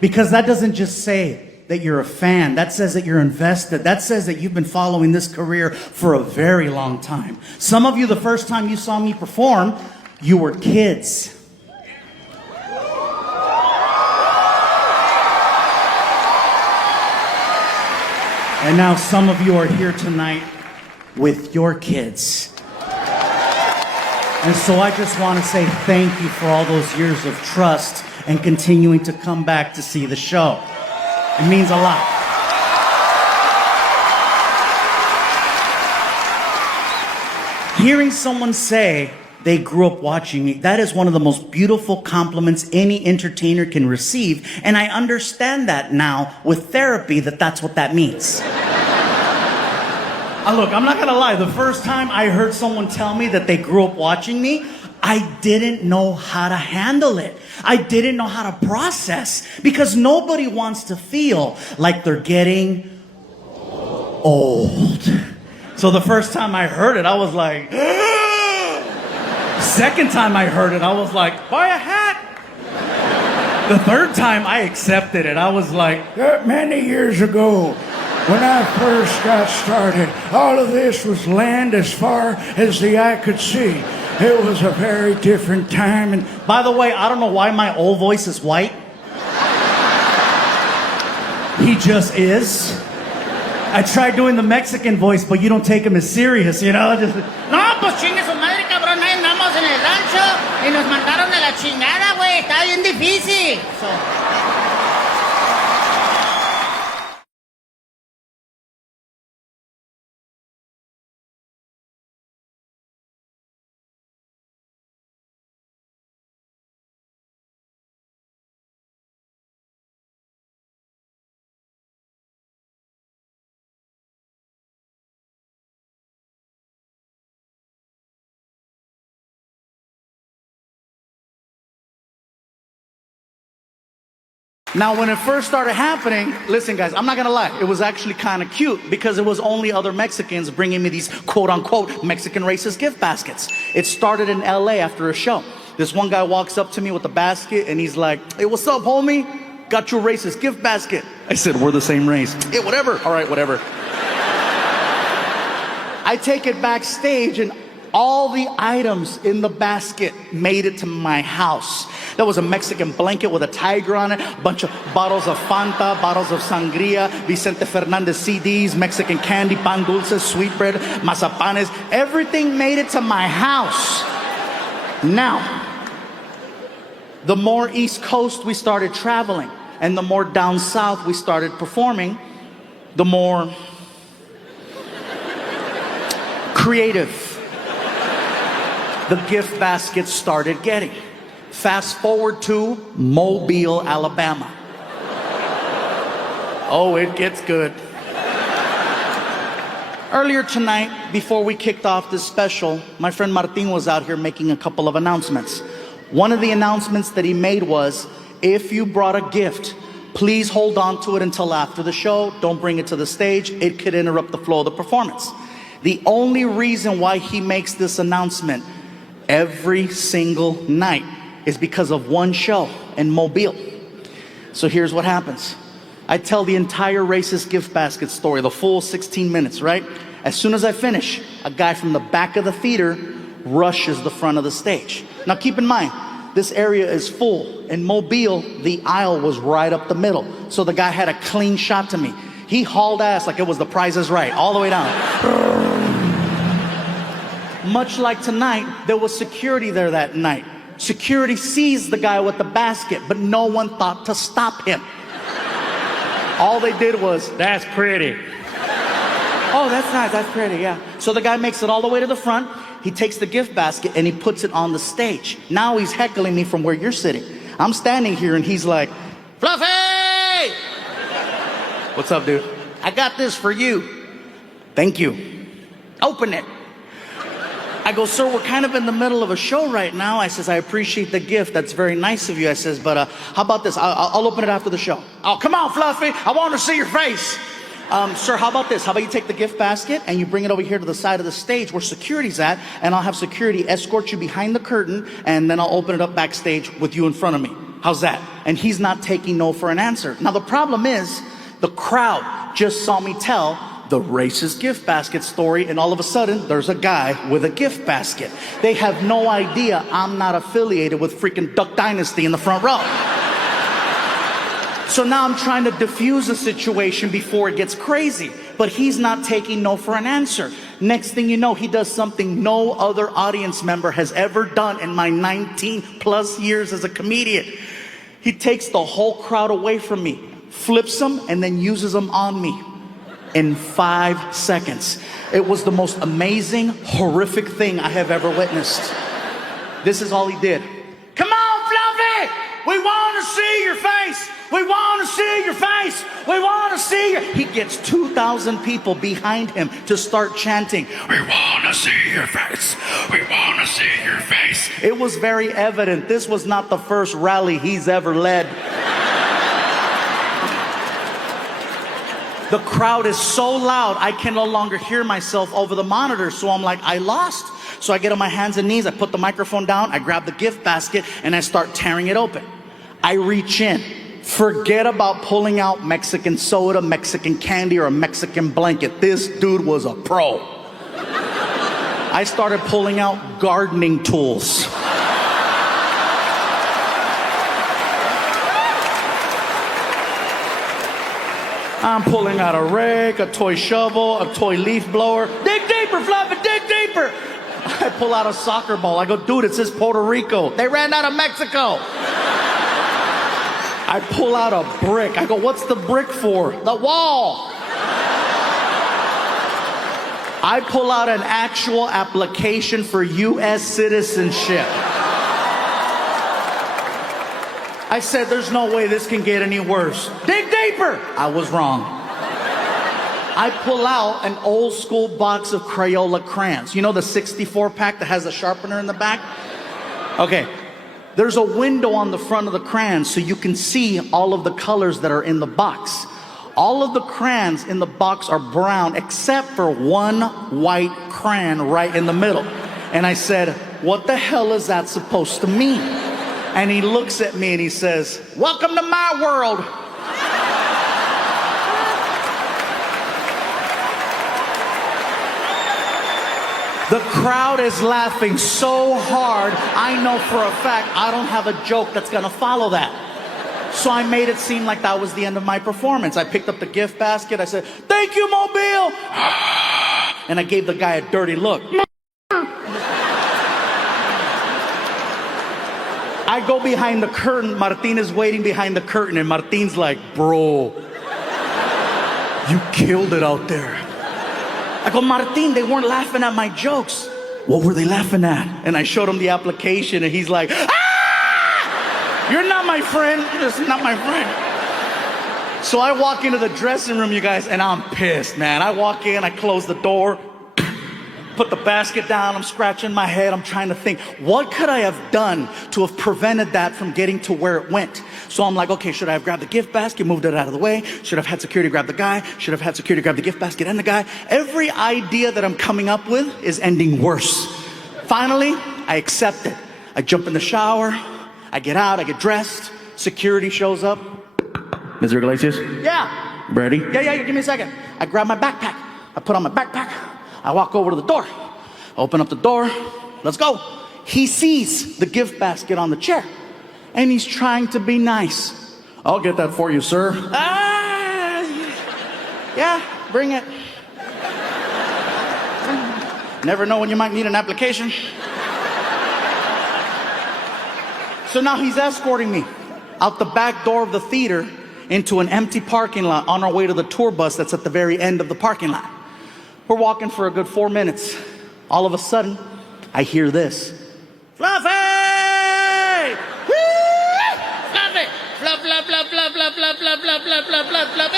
Because that doesn't just say that you're a fan. That says that you're invested. That says that you've been following this career for a very long time. Some of you, the first time you saw me perform, you were kids. And now some of you are here tonight with your kids. And so I just want to say thank you for all those years of trust and continuing to come back to see the show. It means a lot. Hearing someone say they grew up watching me, that is one of the most beautiful compliments any entertainer can receive. And I understand that now with therapy, that's what that means. Look, I'm not gonna lie, the first time I heard someone tell me that they grew up watching me, I didn't know how to handle it. I didn't know how to process because nobody wants to feel like they're getting old. So the first time I heard it, I was like, second time I heard it, I was like, buy a hat. The third time I accepted it, I was like, many years ago, when I first got started, all of this was land as far as the eye could see. It was a very different time. And by the way, I don't know why my old voice is white. He just is. I tried doing the Mexican voice, but you don't take him as serious, you know? Just, No, pues chingue su madre, cabrón. Ahí andamos en el rancho y nos mandaron a la chingada, güey. Está bien difícil. Now, when it first started happening, listen, guys, I'm not gonna lie, it was actually kind of cute because it was only other Mexicans bringing me these quote unquote Mexican racist gift baskets. It started in LA after a show. This one guy walks up to me with a basket and he's like, "Hey, what's up, homie? Got you a racist gift basket." I said, "We're the same race." "Yeah, whatever." "All right, whatever." I take it backstage and all the items in the basket made it to my house. There was a Mexican blanket with a tiger on it, a bunch of bottles of Fanta, bottles of sangria, Vicente Fernandez CDs, Mexican candy, pan dulces, sweetbread, mazapanes. Everything made it to my house. Now, the more East Coast we started traveling, and the more down south we started performing, the more creative the gift baskets started getting. Fast forward to Mobile, Alabama. Oh, it gets good. Earlier tonight, before we kicked off this special, my friend Martin was out here making a couple of announcements. One of the announcements that he made was, if you brought a gift, please hold on to it until after the show. Don't bring it to the stage. It could interrupt the flow of the performance. The only reason why he makes this announcement every single night is because of one show in Mobile. So here's what happens. I tell the entire racist gift basket story, the full 16 minutes, right? As soon as I finish, a guy from the back of the theater rushes the front of the stage. Now keep in mind, this area is full. In Mobile, the aisle was right up the middle. So the guy had a clean shot to me. He hauled ass like it was The Price is Right, all the way down. Much like tonight, there was security there that night. Security sees the guy with the basket, but no one thought to stop him. All they did was, That's pretty. "Oh, that's nice, that's pretty, yeah." So the guy makes it all the way to the front. He takes the gift basket and he puts it on the stage. Now he's heckling me from where you're sitting. I'm standing here and he's like, "Fluffy!" "What's up, dude?" "I got this for you." "Thank you." "Open it." I go, "Sir, we're kind of in the middle of a show right now." I says, "I appreciate the gift. That's very nice of you." I says, "But how about this? I'll open it after the show." "Oh, come on, Fluffy. I want to see your face." "Sir, how about this? How about you take the gift basket and you bring it over here to the side of the stage where security's at, and I'll have security escort you behind the curtain, and then I'll open it up backstage with you in front of me. How's that?" And he's not taking no for an answer. Now, the problem is the crowd just saw me tell the racist gift basket story, and all of a sudden there's a guy with a gift basket. They have no idea I'm not affiliated with freaking Duck Dynasty in the front row. So now I'm trying to diffuse the situation before it gets crazy, but he's not taking no for an answer. Next thing you know, he does something no other audience member has ever done in my 19 plus years as a comedian. He takes the whole crowd away from me, flips them, and then uses them on me. In 5 seconds. It was the most amazing, horrific thing I have ever witnessed. This is all he did. "Come on, Fluffy! We want to see your face! We want to see your face! We want to see your..." He gets 2,000 people behind him to start chanting, "We want to see your face! We want to see your face!" It was very evident this was not the first rally he's ever led. The crowd is so loud, I can no longer hear myself over the monitor. So I'm like, I lost. So I get on my hands and knees, I put the microphone down, I grab the gift basket, and I start tearing it open. I reach in. Forget about pulling out Mexican soda, Mexican candy, or a Mexican blanket. This dude was a pro. I started pulling out gardening tools. I'm pulling out a rake, a toy shovel, a toy leaf blower. Dig deeper, Fluffy, dig deeper. I pull out a soccer ball. I go, dude, it says Puerto Rico. They ran out of Mexico. I pull out a brick. I go, what's the brick for? The wall. I pull out an actual application for U.S. citizenship. I said, there's no way this can get any worse. Dig deeper. I was wrong. I pull out an old school box of Crayola crayons. You know the 64 pack that has the sharpener in the back? Okay. There's a window on the front of the crayons so you can see all of the colors that are in the box. All of the crayons in the box are brown except for one white crayon right in the middle. And I said, what the hell is that supposed to mean? And he looks at me and he says, welcome to my world. The crowd is laughing so hard, I know for a fact I don't have a joke that's gonna follow that. So I made it seem like that was the end of my performance. I picked up the gift basket, I said, thank you, Mobile! And I gave the guy a dirty look. I go behind the curtain, Martin is waiting behind the curtain, and Martin's like, bro, you killed it out there. I go, Martin, they weren't laughing at my jokes. What were they laughing at? And I showed him the application, and he's like, ah! You're not my friend. You're just not my friend. So I walk into the dressing room, you guys, and I'm pissed, man. I walk in, I close the door, put the basket down, I'm scratching my head, I'm trying to think, what could I have done to have prevented that from getting to where it went? So I'm like, okay, should I have grabbed the gift basket, moved it out of the way? Should I have had security grab the guy? Should I have had security grab the gift basket and the guy? Every idea that I'm coming up with is ending worse. Finally, I accept it. I jump in the shower, I get out, I get dressed, security shows up. Mr. Iglesias? Yeah. Ready? Yeah, give me a second. I grab my backpack, I put on my backpack, I walk over to the door, open up the door, let's go. He sees the gift basket on the chair, and he's trying to be nice. I'll get that for you, sir. Yeah, bring it. Never know when you might need an application. So now he's escorting me out the back door of the theater into an empty parking lot on our way to the tour bus that's at the very end of the parking lot. We're walking for a good 4 minutes. All of a sudden, I hear this. Fluffy! Woo! Fluffy! Fluff, fluff, fluff, fluff, fluff, fluff, fluff, fluff, fluff, fluff, fluff, fluffy!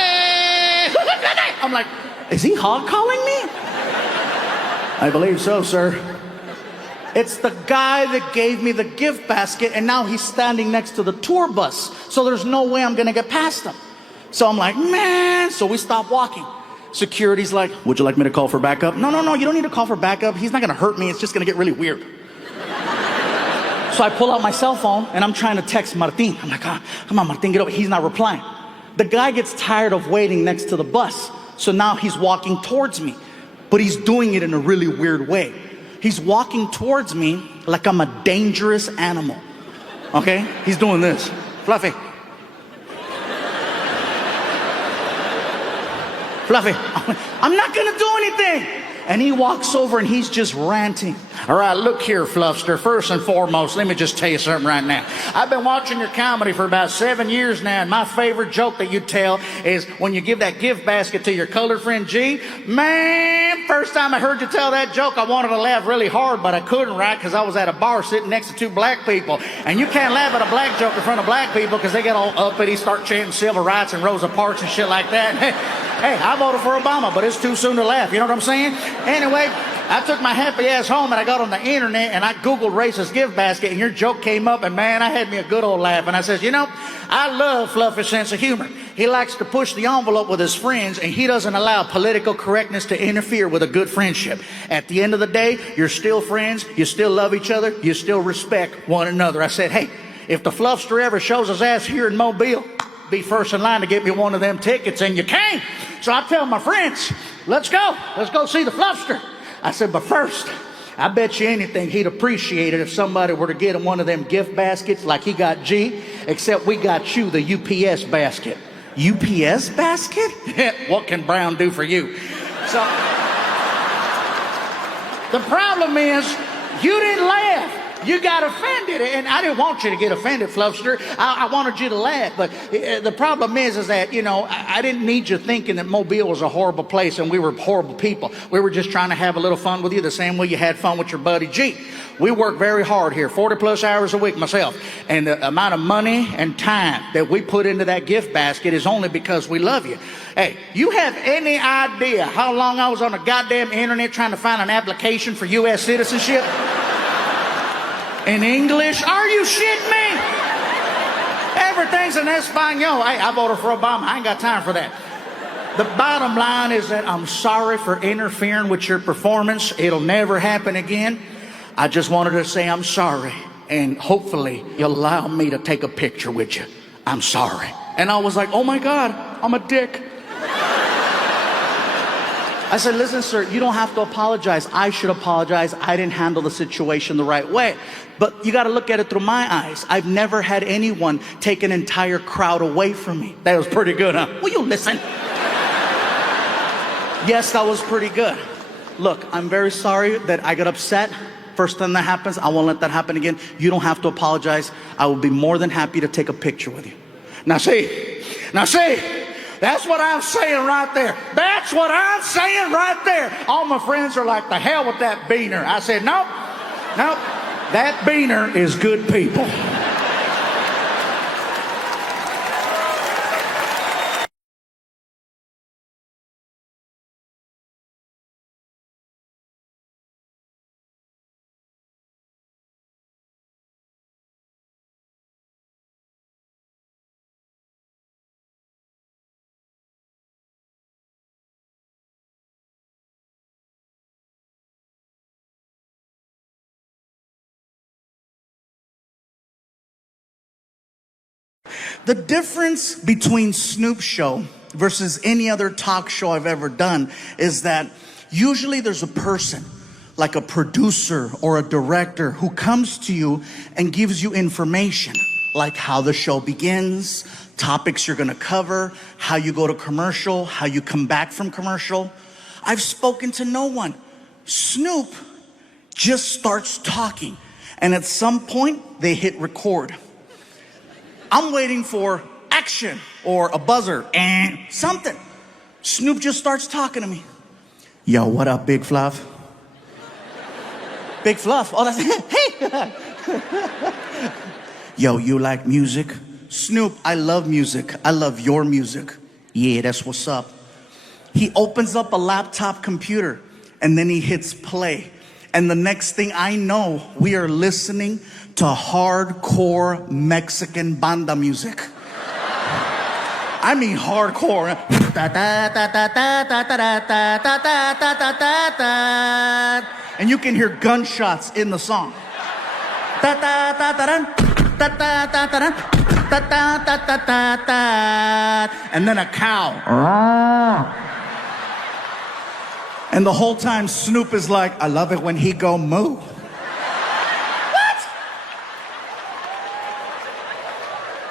I'm like, is he hog calling me? I believe so, sir. It's the guy that gave me the gift basket, and now he's standing next to the tour bus. So there's no way I'm gonna get past him. So I'm like, man. So we stop walking. Security's like, would you like me to call for backup? No, you don't need to call for backup. He's not gonna hurt me, it's just gonna get really weird. So I pull out my cell phone and I'm trying to text Martin. I'm like, come on, Martin, get over. He's not replying. The guy gets tired of waiting next to the bus. So now he's walking towards me, but he's doing it in a really weird way. He's walking towards me like I'm a dangerous animal. Okay? He's doing this. Fluffy. Fluffy, I'm not gonna do anything. And he walks over and he's just ranting. All right, look here, Fluffster. First and foremost, let me just tell you something right now. I've been watching your comedy for about 7 years now, and my favorite joke that you tell is when you give that gift basket to your colored friend G. Man, first time I heard you tell that joke, I wanted to laugh really hard, but I couldn't, right? Because I was at a bar sitting next to 2 black people. And you can't laugh at a black joke in front of black people because they get all uppity, start chanting civil rights and Rosa Parks and shit like that. Hey, I voted for Obama, but it's too soon to laugh. You know what I'm saying? Anyway, I took my happy ass home and I got on the internet and I Googled racist gift basket and your joke came up and man, I had me a good old laugh. And I says, you know, I love Fluffy's sense of humor. He likes to push the envelope with his friends and he doesn't allow political correctness to interfere with a good friendship. At the end of the day, you're still friends, you still love each other, you still respect one another. I said, hey, if the Fluffster ever shows his ass here in Mobile, be first in line to get me one of them tickets, and you came. So I tell my friends, let's go see the Fluffster. I said, but first, I bet you anything he'd appreciate it if somebody were to get him one of them gift baskets like he got G, except we got you the UPS basket. UPS basket? What can Brown do for you? So, the problem is, you didn't laugh. You got offended, and I didn't want you to get offended, Fluffster. I wanted you to laugh, but the problem is that, you know, I didn't need you thinking that Mobile was a horrible place and we were horrible people. We were just trying to have a little fun with you the same way you had fun with your buddy G. We work very hard here, 40 plus hours a week myself, and the amount of money and time that we put into that gift basket is only because we love you. Hey, you have any idea how long I was on the goddamn internet trying to find an application for U.S. citizenship? In English? Are you shitting me? Everything's in Espanol. Hey, I voted for Obama. I ain't got time for that. The bottom line is that I'm sorry for interfering with your performance. It'll never happen again. I just wanted to say I'm sorry, and hopefully you'll allow me to take a picture with you. I'm sorry. And I was like, oh my God, I'm a dick. I said, listen, sir, you don't have to apologize. I should apologize. I didn't handle the situation the right way. But you got to look at it through my eyes. I've never had anyone take an entire crowd away from me. That was pretty good, huh? Will you listen? Yes, that was pretty good. Look, I'm very sorry that I got upset. First time that happens, I won't let that happen again. You don't have to apologize. I will be more than happy to take a picture with you. Now see, that's what I'm saying right there. That's what I'm saying right there. All my friends are like, the hell with that beaner. I said, nope, that beaner is good people. The difference between Snoop's show versus any other talk show I've ever done is that usually there's a person, like a producer or a director, who comes to you and gives you information, like how the show begins, topics you're gonna cover, how you go to commercial, how you come back from commercial. I've spoken to no one. Snoop just starts talking, and at some point they hit record. I'm waiting for action or a buzzer and something. Snoop just starts talking to me. Yo, what up, Big Fluff? Big Fluff? Oh, that's hey. Yo, you like music? Snoop, I love music. I love your music. Yeah, that's what's up. He opens up a laptop computer and then he hits play. And the next thing I know, we are listening to hardcore Mexican banda music. I mean hardcore. And you can hear gunshots in the song. And then a cow. And the whole time Snoop is like, I love it when he go moo.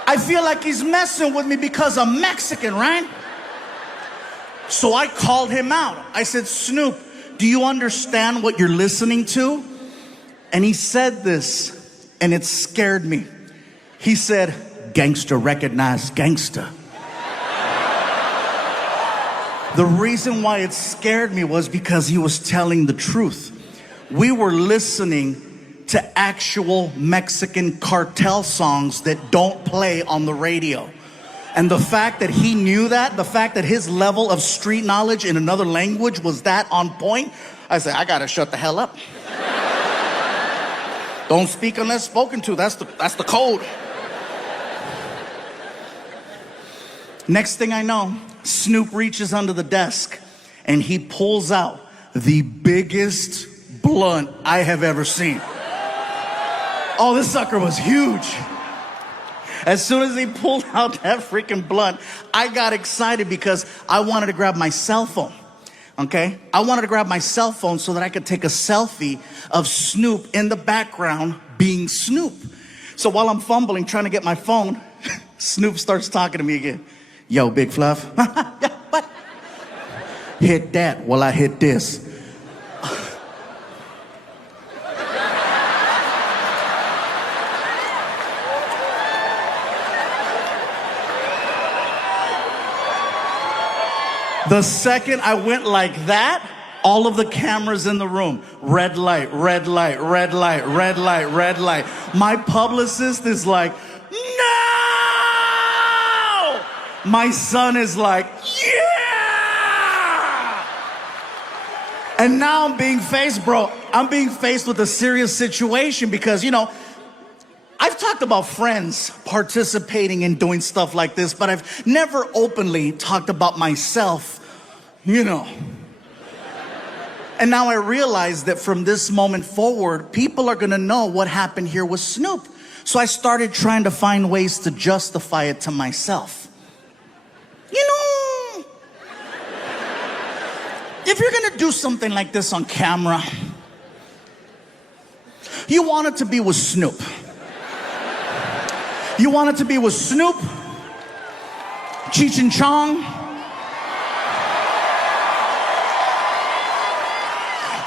I feel like he's messing with me because I'm Mexican, right? So I called him out. I said, Snoop, do you understand what you're listening to? And he said this, and it scared me. He said, gangster recognize gangster. The reason why it scared me was because he was telling the truth. We were listening to actual Mexican cartel songs that don't play on the radio. And the fact that he knew that, the fact that his level of street knowledge in another language was that on point, I said, I gotta shut the hell up. Don't speak unless spoken to. That's the code. Next thing I know, Snoop reaches under the desk and he pulls out the biggest blunt I have ever seen. Oh, this sucker was huge. As soon as he pulled out that freaking blunt, I got excited because I wanted to grab my cell phone, okay? I wanted to grab my cell phone so that I could take a selfie of Snoop in the background being Snoop. So while I'm fumbling, trying to get my phone, Snoop starts talking to me again. Yo, Big Fluff. Yeah, what? Hit that while I hit this. The second I went like that, all of the cameras in the room, red light, red light, red light, red light, red light. My publicist is like, no! My son is like, yeah! And now I'm being faced, bro. I'm being faced with a serious situation because, you know, I've talked about friends participating in doing stuff like this, but I've never openly talked about myself, you know. And now I realize that from this moment forward, people are gonna know what happened here with Snoop. So I started trying to find ways to justify it to myself. You know, if you're gonna do something like this on camera, you want it to be with Snoop. You want it to be with Snoop, Cheech and Chong,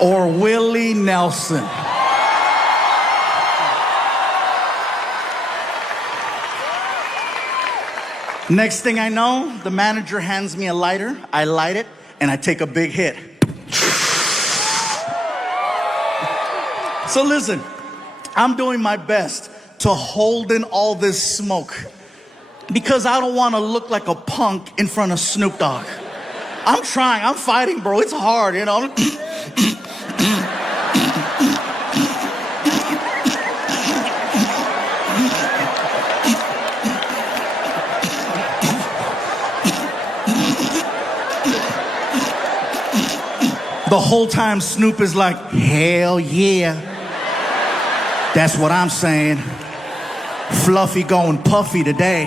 or Willie Nelson. Next thing I know, the manager hands me a lighter, I light it, and I take a big hit. So listen, I'm doing my best to hold in all this smoke because I don't want to look like a punk in front of Snoop Dogg. I'm trying, I'm fighting, bro. It's hard, you know. The whole time Snoop is like, hell yeah. That's what I'm saying. Fluffy going puffy today.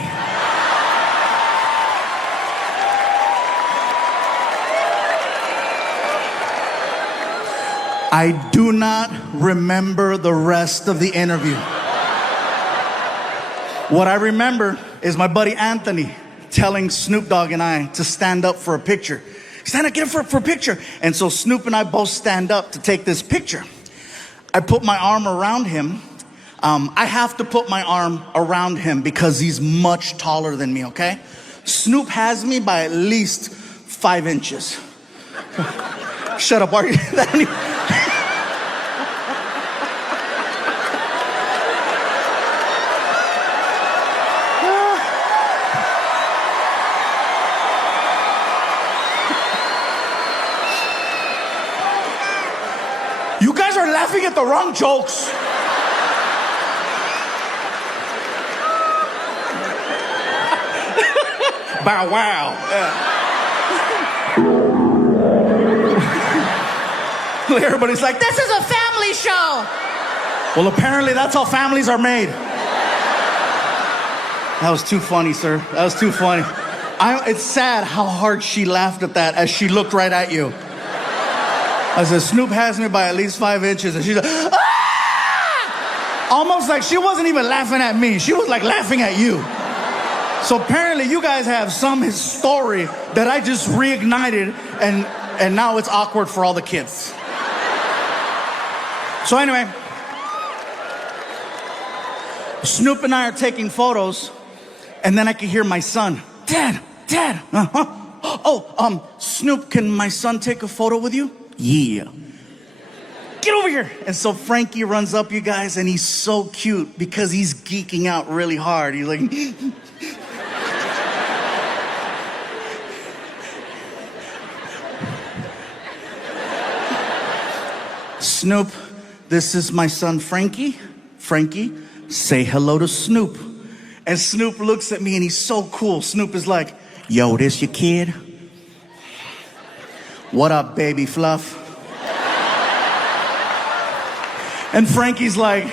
I do not remember the rest of the interview. What I remember is my buddy Anthony telling Snoop Dogg and I to stand up for a picture. Stand up, get up for a picture. And so Snoop and I both stand up to take this picture. I put my arm around him. I have to put my arm around him because he's much taller than me, okay? Snoop has me by at least 5 inches. Shut up, are you? You guys are laughing at the wrong jokes. Bow wow. Yeah. Everybody's like, this is a family show. Well, apparently that's how families are made. That was too funny, sir. That was too funny. It's sad how hard she laughed at that as she looked right at you. I said, Snoop has me by at least 5 inches. And she's like, ah! Almost like she wasn't even laughing at me. She was like laughing at you. So apparently you guys have some story that I just reignited and now it's awkward for all the kids. So anyway, Snoop and I are taking photos and then I can hear my son, Dad, oh, Snoop, can my son take a photo with you? Yeah. Get over here. And so Frankie runs up, you guys, and he's so cute because he's geeking out really hard. He's like, Snoop, this is my son Frankie. Frankie, say hello to Snoop. And Snoop looks at me and he's so cool. Snoop is like, yo, this your kid? What up, baby Fluff? And Frankie's like,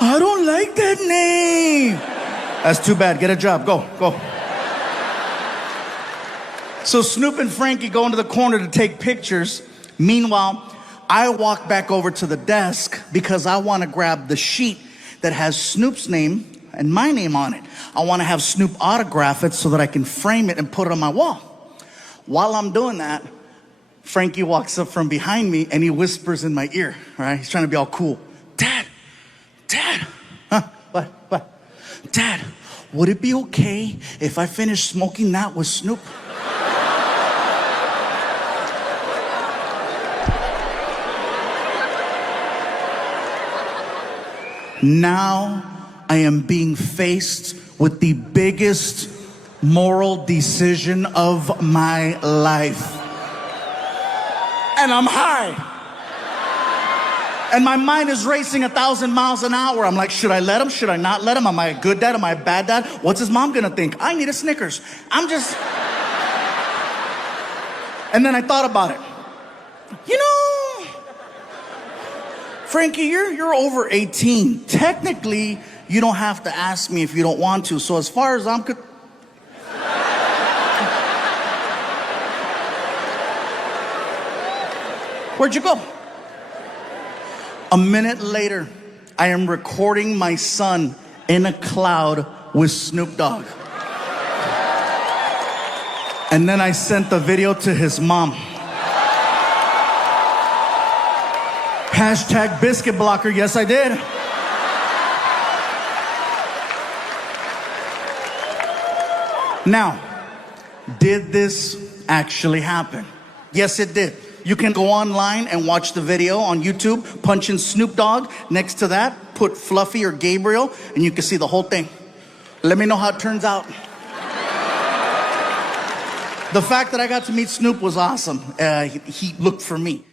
I don't like that name. That's too bad. Get a job. Go. So Snoop and Frankie go into the corner to take pictures. Meanwhile, I walk back over to the desk because I want to grab the sheet that has Snoop's name and my name on it. I want to have Snoop autograph it so that I can frame it and put it on my wall. While I'm doing that, Frankie walks up from behind me and he whispers in my ear, right? He's trying to be all cool. Dad, huh? What? Dad, would it be okay if I finish smoking that with Snoop? Now I am being faced with the biggest moral decision of my life. And I'm high. And my mind is racing 1,000 miles an hour. I'm like, should I let him? Should I not let him? Am I a good dad? Am I a bad dad? What's his mom gonna think? I need a Snickers. And then I thought about it. You know, Frankie, you're over 18. Technically, you don't have to ask me if you don't want to. So as far as I'm concerned, where'd you go? A minute later, I am recording my son in a cloud with Snoop Dogg. And then I sent the video to his mom. Hashtag biscuit blocker, yes I did. Now, did this actually happen? Yes, it did. You can go online and watch the video on YouTube, punch in Snoop Dogg. Next to that, put Fluffy or Gabriel, and you can see the whole thing. Let me know how it turns out. The fact that I got to meet Snoop was awesome. He looked for me.